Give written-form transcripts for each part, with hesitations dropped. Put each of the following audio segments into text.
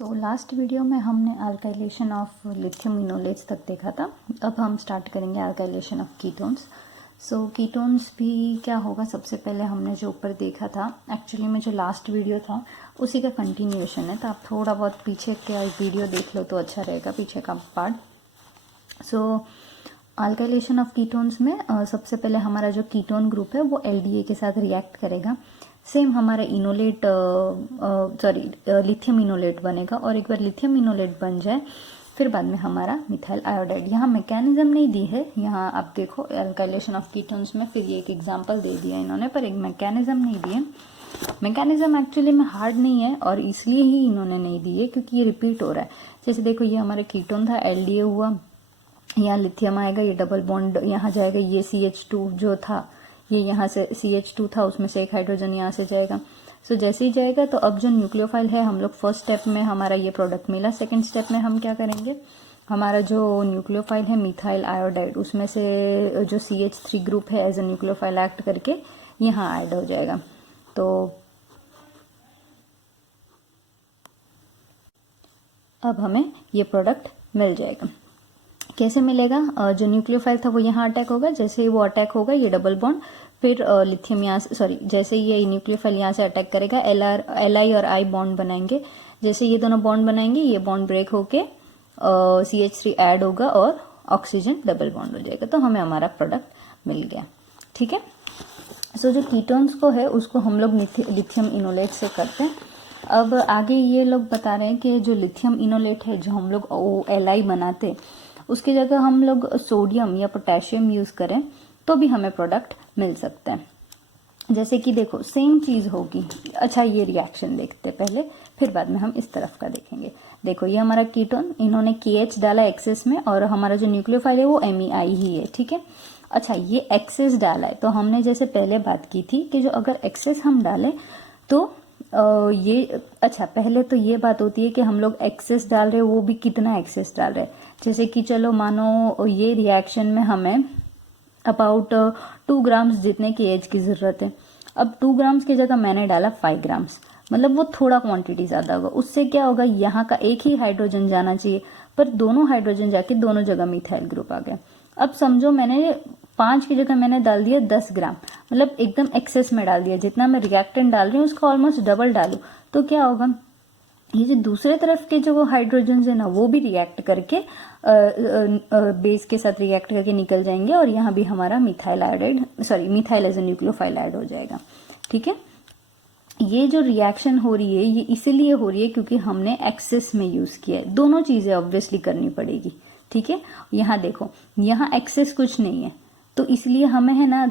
Last video में हमने alkylation of lithium इनोलेट्स तक देखा था। अब हम स्टार्ट करेंगे अल्काइलेशन ऑफ कीटोन्स। कीटोन्स भी क्या होगा, सबसे पहले हमने जो ऊपर देखा था, एक्चुअली में जो लास्ट वीडियो था उसी का कंटिन्यूएशन है, तो आप थोड़ा बहुत पीछे का वीडियो देख लो तो अच्छा रहेगा, पीछे का पार्ट। अल्काइलेशन ऑफ कीटोन्स में सबसे पहले हमारा जो कीटोन ग्रुप है वो एलडीए के साथ रिएक्ट करेगा। सेम हमारा इनोलेट लिथियम इनोलेट बनेगा, और एक बार लिथियम इनोलेट बन जाए फिर बाद में हमारा मिथाइल आयोडाइड। यहाँ मैकेनिज्म नहीं दी है, यहाँ आप देखो अल्काइलेशन ऑफ कीटोन्स में फिर ये एक एग्जांपल दे दिया इन्होंने, पर एक मैकेनिज्म नहीं दिए। मैकेनिज्म एक्चुअली में हार्ड नहीं है और इसलिए ही इन्होंने नहीं दी है क्योंकि ये रिपीट हो रहा है। जैसे देखो, ये हमारा कीटोन था, एलडीए हुआ, यहाँ लिथियम आएगा, ये डबल बॉन्ड यहाँ जाएगा, ये CH2 जो था ये यहाँ से CH2 था, उसमें से एक हाइड्रोजन यहाँ से जाएगा। जैसे ही जाएगा तो अब जो न्यूक्लियोफाइल है, हम लोग फर्स्ट स्टेप में हमारा ये प्रोडक्ट मिला, सेकंड स्टेप में हम क्या करेंगे, हमारा जो न्यूक्लियोफाइल है मिथाइल आयोडाइड, उसमें से जो CH3 ग्रुप है एज ए न्यूक्लियोफाइल एक्ट करके यहाँ ऐड हो जाएगा। तो अब हमें ये प्रोडक्ट मिल जाएगा। कैसे मिलेगा, जो न्यूक्लियोफाइल था वो यहाँ अटैक होगा, जैसे ही वो अटैक होगा ये डबल बॉन्ड, फिर लिथियम यहाँ से, जैसे ये न्यूक्लियोफाइल यहाँ से अटैक करेगा, LI और I बॉन्ड बनाएंगे। जैसे ये दोनों बॉन्ड बनाएंगे, ये बॉन्ड ब्रेक होके CH3 ऐड होगा और ऑक्सीजन डबल बॉन्ड हो जाएगा, तो हमें हमारा प्रोडक्ट मिल गया। ठीक है। जो कीटोन्स को है उसको हम लोग लिथियम इनोलेट से करते हैं। अब आगे ये लोग बता रहे हैं कि जो लिथियम इनोलेट है, जो हम लोग LI बनाते, उसकी जगह हम लोग सोडियम या पोटेशियम यूज करें तो भी हमें प्रोडक्ट मिल सकता है। जैसे कि देखो सेम चीज होगी। अच्छा, ये रिएक्शन देखते पहले, फिर बाद में हम इस तरफ का देखेंगे। देखो ये हमारा कीटोन, इन्होंने KH डाला एक्सेस में, और हमारा जो न्यूक्लियोफाइल है वो MEI ही है। ठीक है। अच्छा, ये एक्सेस डाला है, तो हमने जैसे पहले बात की थी कि जो अगर एक्सेस हम डालें तो पहले तो ये बात होती है कि हम लोग एक्सेस डाल रहे हैं, वो भी कितना एक्सेस डाल रहे हैं। जैसे कि चलो मानो ये रिएक्शन में हमें अबाउट 2 ग्राम्स जितने KH की जरूरत है। अब 2 ग्राम्स की जगह मैंने डाला 5 ग्राम्स, मतलब वो थोड़ा क्वांटिटी ज्यादा होगा। उससे क्या होगा, यहाँ का एक ही हाइड्रोजन जाना चाहिए, पर दोनों हाइड्रोजन जाके दोनों जगह मिथाइल ग्रुप आ गया। अब समझो मैंने 5 की जगह मैंने डाल दिया 10 ग्राम, मतलब एकदम एक्सेस में डाल दिया। जितना मैं रिएक्टेंट डाल रही हूँ उसका ऑलमोस्ट डबल डालू, तो क्या होगा, ये जो दूसरे तरफ के जो हाइड्रोजन है ना, वो भी रिएक्ट करके बेस के साथ रिएक्ट करके निकल जाएंगे, और यहाँ भी हमारा methyl as a nucleophile add हो जाएगा। ठीक है। ये जो रिएक्शन हो रही है ये इसीलिए हो रही है क्योंकि हमने एक्सेस में यूज किया है। दोनों चीजें ऑब्वियसली करनी पड़ेगी। ठीक है। यहाँ देखो, यहाँ एक्सेस कुछ नहीं है, तो इसलिए हमें है ना,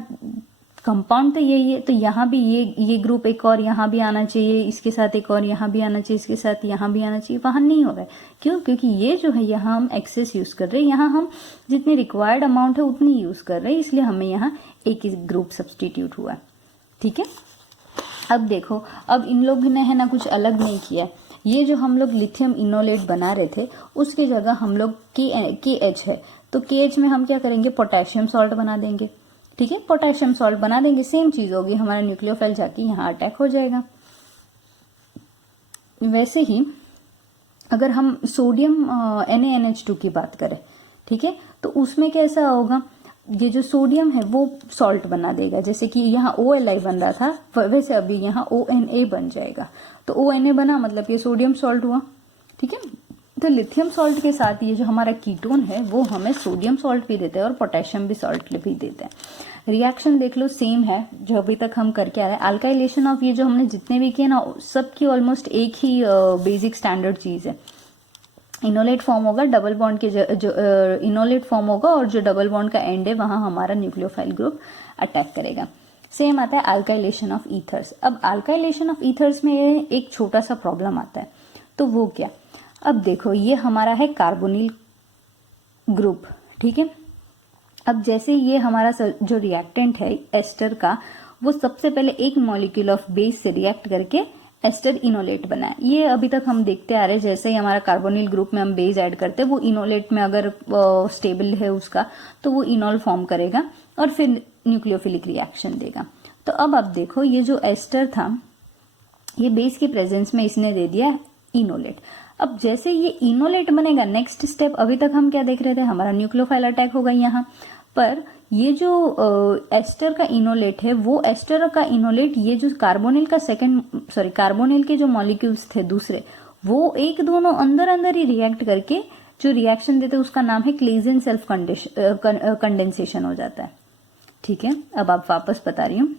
कंपाउंड तो यही है, तो यहाँ भी ये ग्रुप एक और यहाँ भी आना चाहिए, इसके साथ एक और यहाँ भी आना चाहिए, इसके साथ यहाँ भी आना चाहिए। वहां नहीं हो रहा है, क्यों? क्योंकि ये जो है यहाँ हम एक्सेस यूज कर रहे हैं, यहाँ हम जितनी रिक्वायर्ड अमाउंट है उतनी यूज कर रहे हैं, इसलिए हमें यहाँ एक ही ग्रुप सब्सटीट्यूट हुआ। ठीक है। अब देखो, अब इन लोग ने है ना कुछ अलग नहीं किया। ये जो हम लोग लिथियम इनोलेट बना रहे थे उसकी जगह हम लोग KH है, तो KH में हम क्या करेंगे, पोटेशियम सॉल्ट बना देंगे। ठीक है। पोटेशियम सॉल्ट बना देंगे, सेम चीज होगी, हमारा न्यूक्लियोफाइल जाके यहाँ अटैक हो जाएगा। वैसे ही अगर हम सोडियम NaNH2 की बात करें, ठीक है, तो उसमें कैसा होगा, ये जो सोडियम है वो सॉल्ट बना देगा। जैसे कि यहाँ OLI बन रहा था, वैसे अभी यहाँ ONA बन जाएगा। तो ONA बना मतलब ये सोडियम सॉल्ट हुआ। ठीक है। तो लिथियम सॉल्ट के साथ ये जो हमारा कीटोन है वो हमें सोडियम सॉल्ट भी देता है और पोटेशियम भी सॉल्ट भी देता है। रिएक्शन देख लो सेम है जो अभी तक हम करके आ रहे हैं। अल्काइलेशन ऑफ ये जो हमने जितने भी किए ना, सबकी ऑलमोस्ट एक ही बेसिक स्टैंडर्ड चीज है। इनोलेट फॉर्म होगा, डबल बॉन्ड के जो इनोलेट फॉर्म होगा, और जो डबल बॉन्ड का एंड है वहां हमारा न्यूक्लियोफाइल ग्रुप अटैक करेगा। सेम आता है अल्काइलेशन ऑफ ईथर्स। अब अल्काइलेशन ऑफ ईथर्स में एक छोटा सा प्रॉब्लम आता है, तो वो क्या, अब देखो ये हमारा है कार्बोनिल ग्रुप। ठीक है। अब जैसे ये हमारा जो रिएक्टेंट है एस्टर का, वो सबसे पहले एक मॉलिक्यूल ऑफ बेस से रिएक्ट करके एस्टर इनोलेट बना है। ये अभी तक हम देखते आ रहे हैं, जैसे ही हमारा कार्बोनिल ग्रुप में हम बेस ऐड करते हैं, वो इनोलेट में अगर स्टेबल है उसका, तो वो इनोल फॉर्म करेगा और फिर न्यूक्लियोफिलिक रिएक्शन देगा। तो अब आप देखो, ये जो एस्टर था, ये बेस के प्रेजेंस में इसने दे दिया इनोलेट। अब जैसे ये इनोलेट बनेगा, नेक्स्ट स्टेप, अभी तक हम क्या देख रहे थे, हमारा न्यूक्लियोफाइल अटैक होगा यहाँ पर। ये जो एस्टर का इनोलेट है, वो एस्टर का इनोलेट, ये जो कार्बोनिल का कार्बोनिल के जो मॉलिक्यूल्स थे दूसरे, वो एक दोनों अंदर अंदर ही रिएक्ट करके जो रिएक्शन देते हैं उसका नाम है क्लेजन सेल्फ कंडेंसेशन हो जाता है। ठीक है, अब आप वापस बता रही हूँ,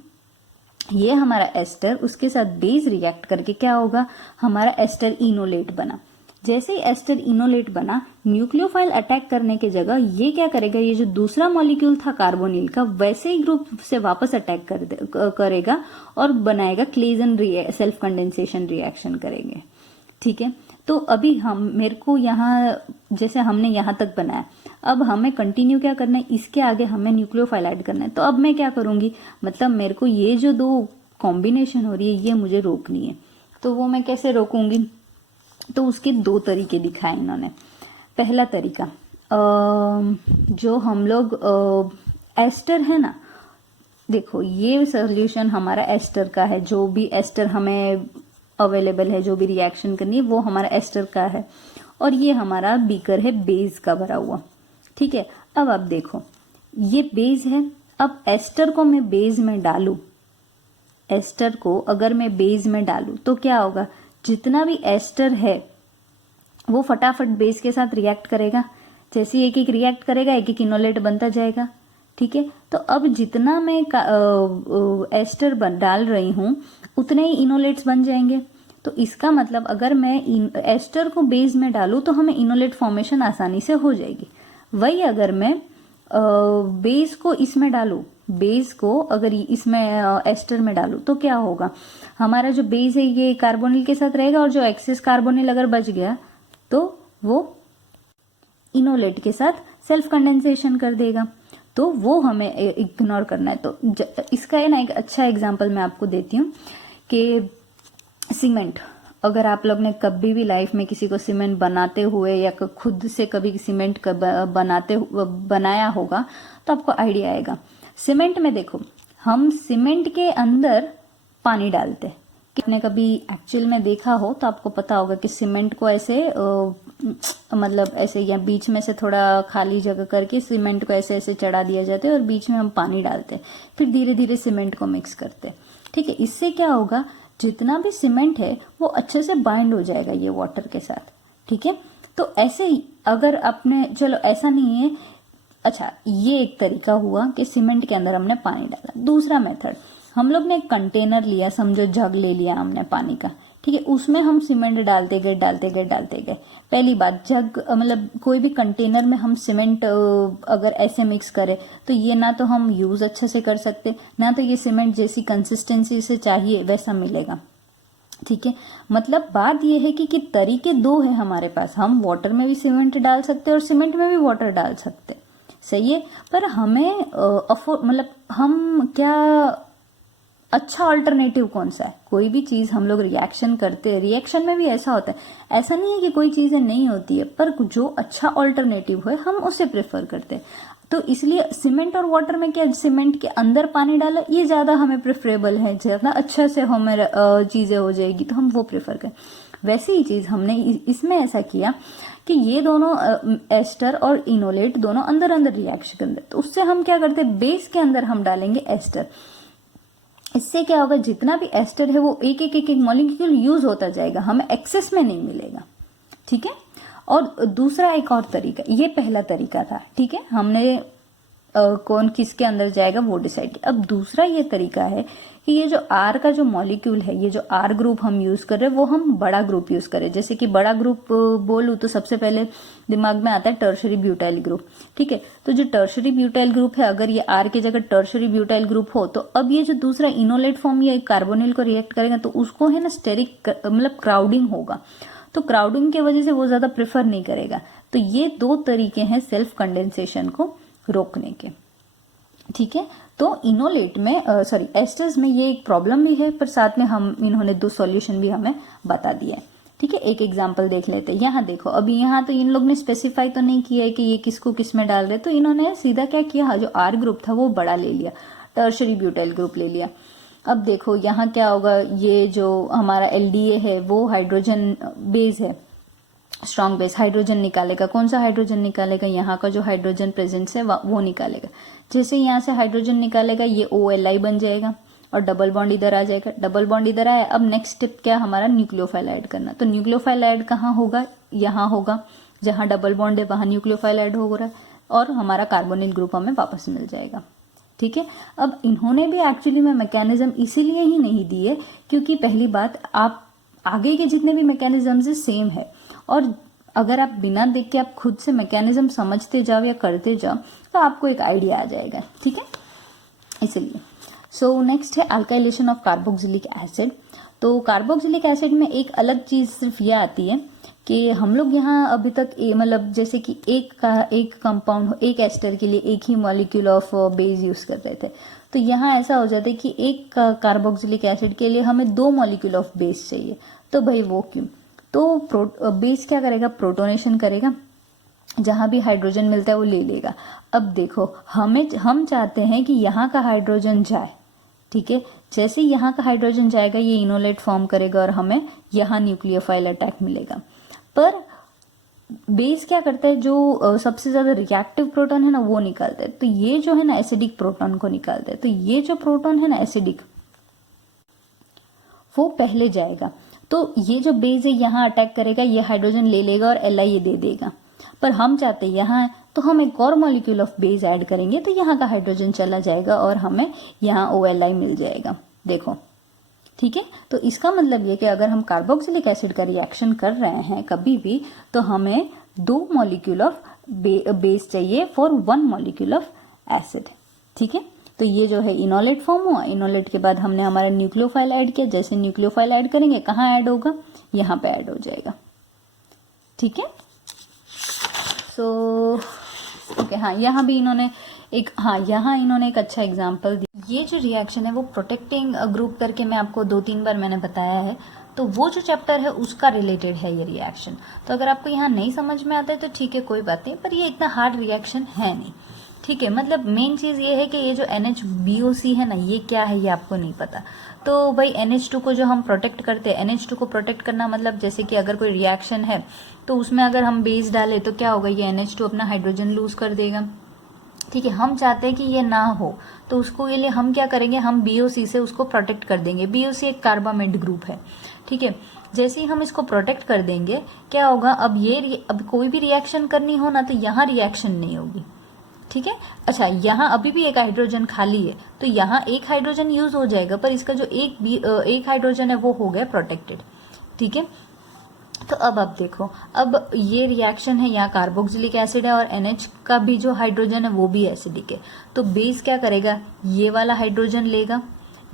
ये हमारा एस्टर उसके साथ बेस रिएक्ट करके क्या होगा, हमारा एस्टर इनोलेट बना। जैसे ही एस्टर इनोलेट बना, न्यूक्लियोफाइल अटैक करने के जगह ये क्या करेगा, ये जो दूसरा मॉलिक्यूल था कार्बोनिल का, वैसे ही ग्रुप से वापस अटैक करेगा और बनाएगा क्लेजन सेल्फ कंडेंसेशन रिएक्शन करेंगे। ठीक है, तो अभी मेरे को यहाँ जैसे हमने यहाँ तक बनाया, अब हमें कंटिन्यू क्या करना है, इसके आगे हमें न्यूक्लियोफाइल ऐड करना है। तो अब मैं क्या करूंगी, मतलब मेरे को ये जो दो कॉम्बिनेशन हो रही है ये मुझे रोकनी है, तो वो मैं कैसे रोकूंगी, तो उसके दो तरीके दिखाए इन्होंने। पहला तरीका, जो हम लोग एस्टर है ना, देखो ये सोल्यूशन हमारा एस्टर का है, जो भी एस्टर हमें अवेलेबल है, जो भी रिएक्शन करनी है वो हमारा एस्टर का है, और ये हमारा बीकर है बेस का भरा हुआ। ठीक है, अब आप देखो ये बेस है, अब एस्टर को मैं बेस में डालू, एस्टर को अगर मैं बेस में डालू तो क्या होगा, जितना भी एस्टर है वो फटाफट बेस के साथ रिएक्ट करेगा। जैसे एक एक रिएक्ट करेगा, एक एक इनोलेट बनता जाएगा। ठीक है, तो अब जितना मैं एस्टर डाल रही हूं उतने ही इनोलेट्स बन जाएंगे। तो इसका मतलब अगर मैं एस्टर को बेस में डालूं तो हमें इनोलेट फॉर्मेशन आसानी से हो जाएगी। वही अगर मैं बेस को इसमें डालूं, बेस को अगर इसमें एस्टर में डालूं तो क्या होगा, हमारा जो बेस है ये कार्बोनिल के साथ रहेगा, और जो एक्सेस कार्बोनिल अगर बच गया तो वो इनोलेट के साथ सेल्फ कंडेंसेशन कर देगा। तो वो हमें इग्नोर करना है। तो इसका है ना एक अच्छा एग्जांपल मैं आपको देती हूँ कि सीमेंट, अगर आप लोग ने कभी भी लाइफ में किसी को सीमेंट बनाते हुए या खुद से कभी सीमेंट बनाया होगा तो आपको आइडिया आएगा। सीमेंट में देखो, हम सीमेंट के अंदर पानी डालते हैं। कितने कभी एक्चुअल में देखा हो तो आपको पता होगा कि सीमेंट को ऐसे मतलब ऐसे या बीच में से थोड़ा खाली जगह करके सीमेंट को ऐसे ऐसे चढ़ा दिया जाता है और बीच में हम पानी डालते हैं, फिर धीरे धीरे सीमेंट को मिक्स करते हैं। ठीक है, इससे क्या होगा, जितना भी सीमेंट है वो अच्छे से बाइंड हो जाएगा ये वाटर के साथ। ठीक है, तो ऐसे ही अगर आपने, चलो ऐसा नहीं है, अच्छा ये एक तरीका हुआ कि सीमेंट के अंदर हमने पानी डाला। दूसरा मेथड, हम लोग ने एक कंटेनर लिया, समझो जग ले लिया हमने पानी का। ठीक है, उसमें हम सीमेंट डालते गए। पहली बात, जग मतलब कोई भी कंटेनर में हम सीमेंट अगर ऐसे मिक्स करें तो ये ना तो हम यूज अच्छे से कर सकते, ना तो ये सीमेंट जैसी कंसिस्टेंसी से चाहिए वैसा मिलेगा। ठीक है, मतलब बात ये है कि तरीके दो है हमारे पास, हम वाटर में भी सीमेंट डाल सकते हैं और सीमेंट में भी वाटर डाल सकते, सही है। पर हमें मतलब हम क्या अच्छा अल्टरनेटिव कौन सा है, कोई भी चीज हम लोग रिएक्शन करते हैं, रिएक्शन में भी ऐसा होता है, ऐसा नहीं है कि कोई चीजें नहीं होती है, पर जो अच्छा अल्टरनेटिव है हम उसे प्रेफर करते हैं। तो इसलिए सीमेंट और वाटर में क्या, सीमेंट के अंदर पानी डाला ये ज्यादा हमें प्रेफरेबल है, ज्यादा अच्छा से हमें चीजें हो जाएगी, तो हम वो प्रेफर करें। वैसे ही चीज हमने इसमें ऐसा किया कि ये दोनों एस्टर और इनोलेट दोनों अंदर अंदर रिएक्शन करते, तो उससे हम क्या करते हैं, बेस के अंदर हम डालेंगे एस्टर। इससे क्या होगा, जितना भी एस्टर है वो एक एक मॉलिक्यूल यूज होता जाएगा, हमें एक्सेस में नहीं मिलेगा। ठीक है, और दूसरा एक और तरीका, ये पहला तरीका था। ठीक है, हमने कौन किसके अंदर जाएगा वो डिसाइड किया। अब दूसरा ये तरीका है कि ये जो आर का जो मॉलिक्यूल है, ये जो आर ग्रुप हम यूज कर रहे हैं वो हम बड़ा ग्रुप यूज करें। जैसे कि बड़ा ग्रुप बोलूं तो सबसे पहले दिमाग में आता है टर्शरी ब्यूटाइल ग्रुप। ठीक है, तो जो टर्शरी ब्यूटाइल ग्रुप है, अगर ये आर की जगह टर्शरी ब्यूटाइल ग्रुप हो तो अब ये जो दूसरा इनोलेट फॉर्म ये कार्बोनिल को रिएक्ट करेगा तो उसको है ना स्टेरिक मतलब क्राउडिंग होगा, तो क्राउडिंग की वजह से वो ज्यादा प्रेफर नहीं करेगा। तो ये दो तरीके हैं सेल्फ कंडेंसेशन को रोकने के। ठीक है, तो इनोलेट में एस्टर्स में ये एक प्रॉब्लम भी है, पर साथ में हम इन्होंने दो सॉल्यूशन भी हमें बता दिया है। ठीक है, एक एग्जांपल देख लेते हैं। यहाँ देखो, अभी यहाँ तो इन लोग ने स्पेसिफाई तो नहीं किया है कि ये किसको किस में डाल रहे, तो इन्होंने सीधा क्या किया, जो आर ग्रुप था वो बड़ा ले लिया, टर्शरी ब्यूटाइल ग्रुप ले लिया। अब देखो यहाँ क्या होगा, ये जो हमारा एलडीए है वो हाइड्रोजन बेस है, स्ट्रॉन्ग बेस हाइड्रोजन निकालेगा। कौन सा हाइड्रोजन निकालेगा? यहाँ का जो हाइड्रोजन प्रेजेंस है वो निकालेगा। जैसे यहाँ से हाइड्रोजन निकालेगा ये OLi बन जाएगा और डबल बॉन्ड इधर आ जाएगा। डबल बॉन्ड इधर आया, अब नेक्स्ट स्टेप क्या हमारा? न्यूक्लियोफाइल ऐड करना। तो न्यूक्लियोफाइल ऐड कहाँ होगा? यहाँ होगा, जहाँ डबल बॉन्ड है वहाँ न्यूक्लियोफाइल ऐड हो रहा है और हमारा कार्बोनिल ग्रुप हमें वापस मिल जाएगा। ठीक है। अब इन्होंने भी एक्चुअली में मैकेनिज्म इसीलिए ही नहीं दी है क्योंकि पहली बात, आप आगे के जितने भी मैकेनिज्म है सेम है, और अगर आप बिना देख के आप खुद से मैकेनिज्म समझते जाओ या करते जाओ तो आपको एक आइडिया आ जाएगा। ठीक है, इसलिए सो नेक्स्ट है अल्काइलेशन ऑफ कार्बोक्सिलिक एसिड। तो कार्बोक्सिलिक एसिड में एक अलग चीज सिर्फ ये आती है कि हम लोग यहाँ अभी तक मतलब जैसे कि एक कंपाउंड, एक एस्टर के लिए एक ही मॉलिक्यूल ऑफ बेस यूज कर रहे थे, तो यहाँ ऐसा हो जाता है कि एक कार्बोक्सिलिक एसिड के लिए हमें 2 मॉलिक्यूल ऑफ बेस चाहिए। तो भाई वो क्यों? तो बेस क्या करेगा? प्रोटोनेशन करेगा, जहां भी हाइड्रोजन मिलता है वो ले लेगा। अब देखो हम चाहते हैं कि यहाँ का हाइड्रोजन जाए। ठीक है, जैसे यहाँ का हाइड्रोजन जाएगा ये इनोलेट फॉर्म करेगा और हमें यहाँ न्यूक्लियोफाइल अटैक मिलेगा। पर बेस क्या करता है? जो सबसे ज्यादा रिएक्टिव प्रोटॉन है ना वो निकालता है। तो ये जो है ना एसिडिक प्रोटॉन को निकालता है। तो ये जो प्रोटॉन है ना एसिडिक, वो पहले जाएगा। तो ये जो बेस है यहाँ अटैक करेगा, ये हाइड्रोजन ले लेगा और Li ये दे देगा। पर हम चाहते हैं यहाँ, तो हम एक और मॉलिक्यूल ऑफ बेस ऐड करेंगे तो यहाँ का हाइड्रोजन चला जाएगा और हमें यहाँ OLi मिल जाएगा। देखो, ठीक है। तो इसका मतलब ये कि अगर हम कार्बोक्सिलिक एसिड का रिएक्शन कर रहे हैं कभी भी, तो हमें 2 मॉलिक्यूल ऑफ बेस चाहिए फॉर 1 मॉलिक्यूल ऑफ एसिड। ठीक है, तो ये जो है इनोलेट फॉर्म हुआ। इनोलेट के बाद हमने हमारा न्यूक्लियोफाइल ऐड किया। जैसे न्यूक्लियोफाइल ऐड करेंगे कहाँ ऐड होगा? यहाँ पे ऐड हो जाएगा। ठीक है, सो ओके, हाँ यहाँ भी इन्होंने यहाँ इन्होंने एक अच्छा एग्जाम्पल दिया। ये जो रिएक्शन है वो प्रोटेक्टिंग ग्रुप करके मैं आपको 2-3 बार मैंने बताया है, तो वो जो चैप्टर है उसका रिलेटेड है ये रिएक्शन। तो अगर आपको यहाँ नहीं समझ में आता है तो ठीक है, कोई बात नहीं, पर ये इतना हार्ड रिएक्शन है नहीं। ठीक है, मतलब मेन चीज ये है कि ये जो NHBOC है ना, ये क्या है ये आपको नहीं पता। तो भाई NH2 को जो हम प्रोटेक्ट करते हैं, NH2 को प्रोटेक्ट करना मतलब जैसे कि अगर कोई रिएक्शन है तो उसमें अगर हम बेस डालें तो क्या होगा? ये NH2 अपना हाइड्रोजन लूज कर देगा। ठीक है, हम चाहते हैं कि ये ना हो, तो उसको ये लिए हम क्या करेंगे? हम BOC से उसको प्रोटेक्ट कर देंगे। BOC एक कार्बामेट ग्रुप है। ठीक है, जैसे ही हम इसको प्रोटेक्ट कर देंगे क्या होगा? अब कोई भी रिएक्शन करनी हो ना तो यहाँ रिएक्शन नहीं होगी। ठीक है, अच्छा यहाँ अभी भी एक हाइड्रोजन खाली है तो यहाँ एक हाइड्रोजन यूज हो जाएगा, पर इसका जो एक हाइड्रोजन है वो हो गया प्रोटेक्टेड। ठीक है, तो अब आप देखो, अब ये रिएक्शन है, यहाँ कार्बोक्सिलिक एसिड है और NH का भी जो हाइड्रोजन है वो भी एसिडिक है। तो बेस क्या करेगा? ये वाला हाइड्रोजन लेगा,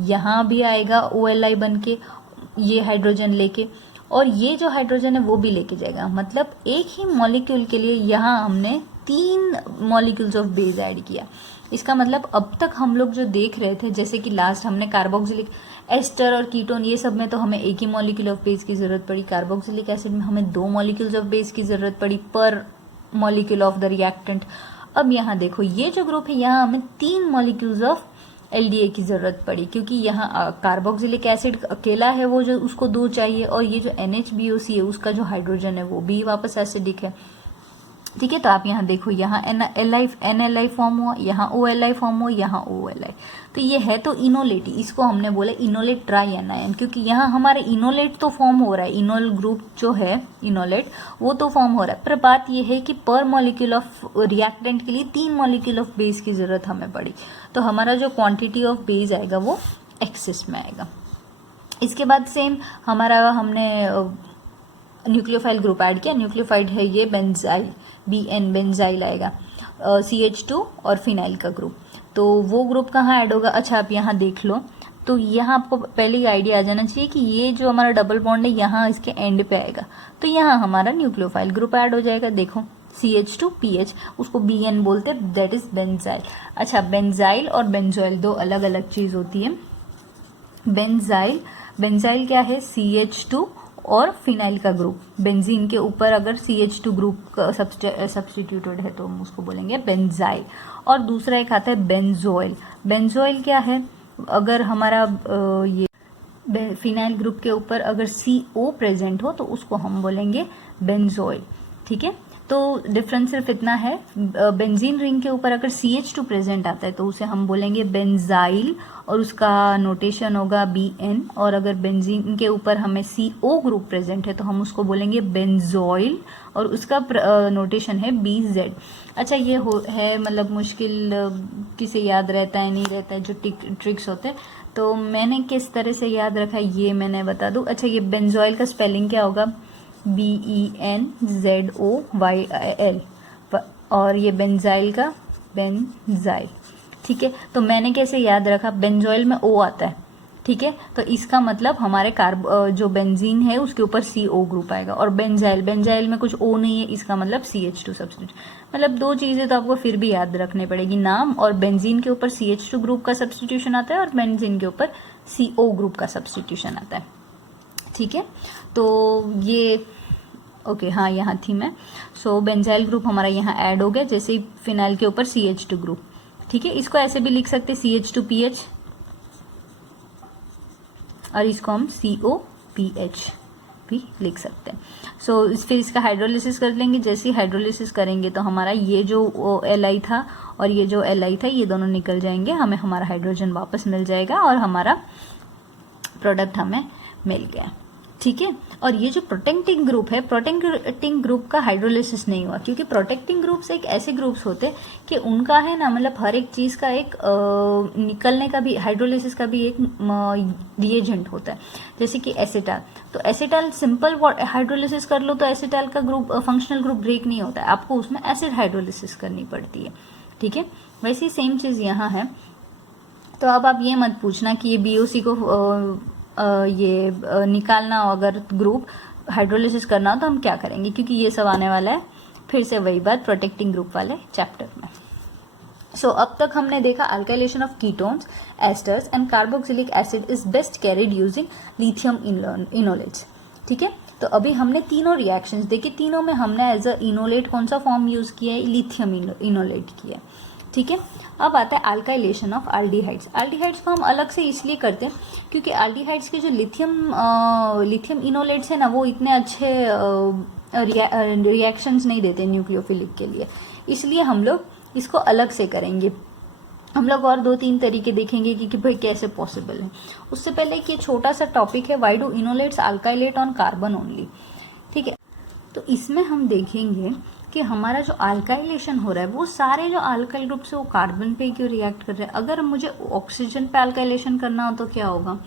यहाँ भी आएगा OLi बन के ये हाइड्रोजन लेके, और ये जो हाइड्रोजन है वो भी लेके जाएगा। मतलब एक ही मॉलिक्यूल के लिए यहाँ हमने 3 मॉलिक्यूल्स ऑफ बेस ऐड किया। इसका मतलब अब तक हम लोग जो देख रहे थे, जैसे कि लास्ट हमने कार्बोक्सिलिक एस्टर और कीटोन ये सब में तो हमें एक ही मॉलिक्यूल ऑफ बेस की जरूरत पड़ी। कार्बोक्सिलिक एसिड में हमें 2 मॉलिक्यूल्स ऑफ बेस की जरूरत पड़ी पर मॉलिक्यूल ऑफ द रिएक्टेंट। अब यहाँ देखो, ये जो ग्रुप है यहाँ हमें 3 मॉलिक्यूल्स ऑफ LDA की जरूरत पड़ी, क्योंकि यहाँ कार्बोक्सिलिक एसिड अकेला है वो जो उसको 2 चाहिए, और ये जो NHBOC है उसका जो हाइड्रोजन है वो भी वापस एसिडिक है। ठीक है, तो आप यहाँ देखो, यहाँ NLi फॉर्म हुआ, यहाँ OLi फॉर्म हुआ, यहाँ OLi। तो ये है तो इनोलेट, इसको हमने बोला इनोलेट ट्राई एनायन, क्योंकि यहाँ हमारे इनोलेट तो फॉर्म हो रहा है, इनोल ग्रुप जो है इनोलेट वो तो फॉर्म हो रहा है, पर बात ये है कि पर मॉलिक्यूल ऑफ रिएक्टेंट के लिए 3 मॉलिक्यूल ऑफ बेस की जरूरत हमें पड़ी। तो हमारा जो क्वांटिटी ऑफ बेस आएगा वो एक्सेस में आएगा। इसके बाद सेम हमारा हमने न्यूक्लियोफाइल ग्रुप ऐड किया। न्यूक्लियोफाइड है ये बेंजाइल, BN बेंजाइल आएगा, CH2 और फिनाइल का ग्रुप। तो वो ग्रुप कहाँ ऐड होगा? अच्छा आप यहाँ देख लो, तो यहाँ आपको पहले ही आइडिया आ जाना चाहिए कि ये जो हमारा डबल बॉन्ड है यहाँ इसके एंड पे आएगा, तो यहाँ हमारा न्यूक्लियोफाइल ग्रुप ऐड हो जाएगा। देखो CH2 PH, उसको BN बोलते हैं, दैट इज बेंजाइल। अच्छा, बेंजाइल और बेंजोइल 2 अलग अलग चीज होती है। बेंजाइल क्या है? CH2 और फिनाइल का ग्रुप। बेंजीन के ऊपर अगर CH2 ग्रुप का सब्सटीट्यूटेड है तो हम उसको बोलेंगे बेंजाइल। और दूसरा एक आता है बेंजोइल। बेंजोइल क्या है? अगर हमारा ये फिनाइल ग्रुप के ऊपर अगर CO प्रेजेंट हो तो उसको हम बोलेंगे बेंजोइल। ठीक है, तो डिफरेंस सिर्फ इतना है, बेंजीन रिंग के ऊपर अगर CH2 प्रेजेंट आता है तो उसे हम बोलेंगे बेंजाइल और उसका नोटेशन होगा BN, और अगर बेंजीन के ऊपर हमें CO ग्रुप प्रेजेंट है तो हम उसको बोलेंगे बेंजोइल और उसका नोटेशन है BZ। अच्छा, ये है मतलब मुश्किल, किसे याद रहता है नहीं रहता है जो ट्रिक्स होते हैं, तो मैंने किस तरह से याद रखा है ये मैंने बता दूं। अच्छा, ये बेंजोइल का स्पेलिंग क्या होगा? BENZOYL, और ये बेंजाइल का बेंजाइल। ठीक है, तो मैंने कैसे याद रखा? बेंजोइल में O आता है। ठीक है, तो इसका मतलब हमारे जो बेंजीन है उसके ऊपर CO ग्रुप आएगा, और बेंजाइल में कुछ O नहीं है, इसका मतलब CH2 सब्स्टिट्यूट। मतलब दो चीजें तो आपको फिर भी याद रखने पड़ेगी, नाम, और बेंजीन के ऊपर CH2 ग्रुप का सब्स्टिट्यूशन आता है और बेंजीन के ऊपर CO ग्रुप का सब्स्टिट्यूशन आता है। ठीक है, तो ये ओके, हाँ यहाँ थी मैं। सो बेंजाइल ग्रुप हमारा यहाँ ऐड हो गया जैसे ही फिनाइल के ऊपर CH2 ग्रुप। ठीक है, इसको ऐसे भी लिख सकते CH2PH, और इसको हम COPH भी लिख सकते हैं। सो फिर इसका हाइड्रोलिसिस कर लेंगे। जैसे ही हाइड्रोलिसिस करेंगे तो हमारा ये जो Li था और ये जो Li था ये दोनों निकल जाएंगे, हमें हमारा हाइड्रोजन वापस मिल जाएगा और हमारा प्रोडक्ट हमें मिल गया। ठीक है, और ये जो प्रोटेक्टिंग ग्रुप है, प्रोटेक्टिंग ग्रुप का हाइड्रोलिसिस नहीं हुआ, क्योंकि प्रोटेक्टिंग ग्रुप्स एक ऐसे ग्रुप्स होते हैं कि उनका है ना, मतलब हर एक चीज का एक निकलने का भी, हाइड्रोलिसिस का भी एक रिएजेंट होता है। जैसे कि एसिटाल, तो एसिटाल सिंपल हाइड्रोलिसिस कर लो तो एसिटाल का ग्रुप फंक्शनल ग्रुप ब्रेक नहीं होता है, आपको उसमें एसिड हाइड्रोलिसिस करनी पड़ती है। ठीक है, वैसे ही सेम चीज यहाँ है। तो अब आप ये मत पूछना कि ये BOC को निकालना हो, अगर ग्रुप हाइड्रोलिसिस करना हो तो हम क्या करेंगे, क्योंकि ये सब आने वाला है फिर से वही बात प्रोटेक्टिंग ग्रुप वाले चैप्टर में। सो अब तक हमने देखा alkylation of ketones, esters and carboxylic acid is best carried using lithium enolates. ठीक है, तो अभी हमने तीनों रिएक्शंस देखी, तीनों में हमने एज अ इनोलेट कौन सा फॉर्म यूज किया है? लिथियम इनोलेट किया है। ठीक है, अब आता है अल्काइलेशन ऑफ एल्डिहाइड्स। एल्डिहाइड्स को हम अलग से इसलिए करते हैं क्योंकि एल्डिहाइड्स के जो लिथियम इनोलेट्स है ना, वो इतने अच्छे रिएक्शंस नहीं देते न्यूक्लियोफिलिक के लिए, इसलिए हम लोग इसको अलग से करेंगे। हम लोग और 2-3 तरीके देखेंगे कि भाई कैसे पॉसिबल है। उससे पहले एक ये छोटा सा टॉपिक है, why do enolates alkylate on carbon only. ठीक है, तो इसमें हम देखेंगे कि हमारा जो अल्काइलेशन हो रहा है वो सारे जो अल्काइल ग्रुप से वो कार्बन पे क्यों रिएक्ट कर रहे हैं। अगर मुझे ऑक्सीजन पे अल्काइलेशन करना हो तो क्या होगा?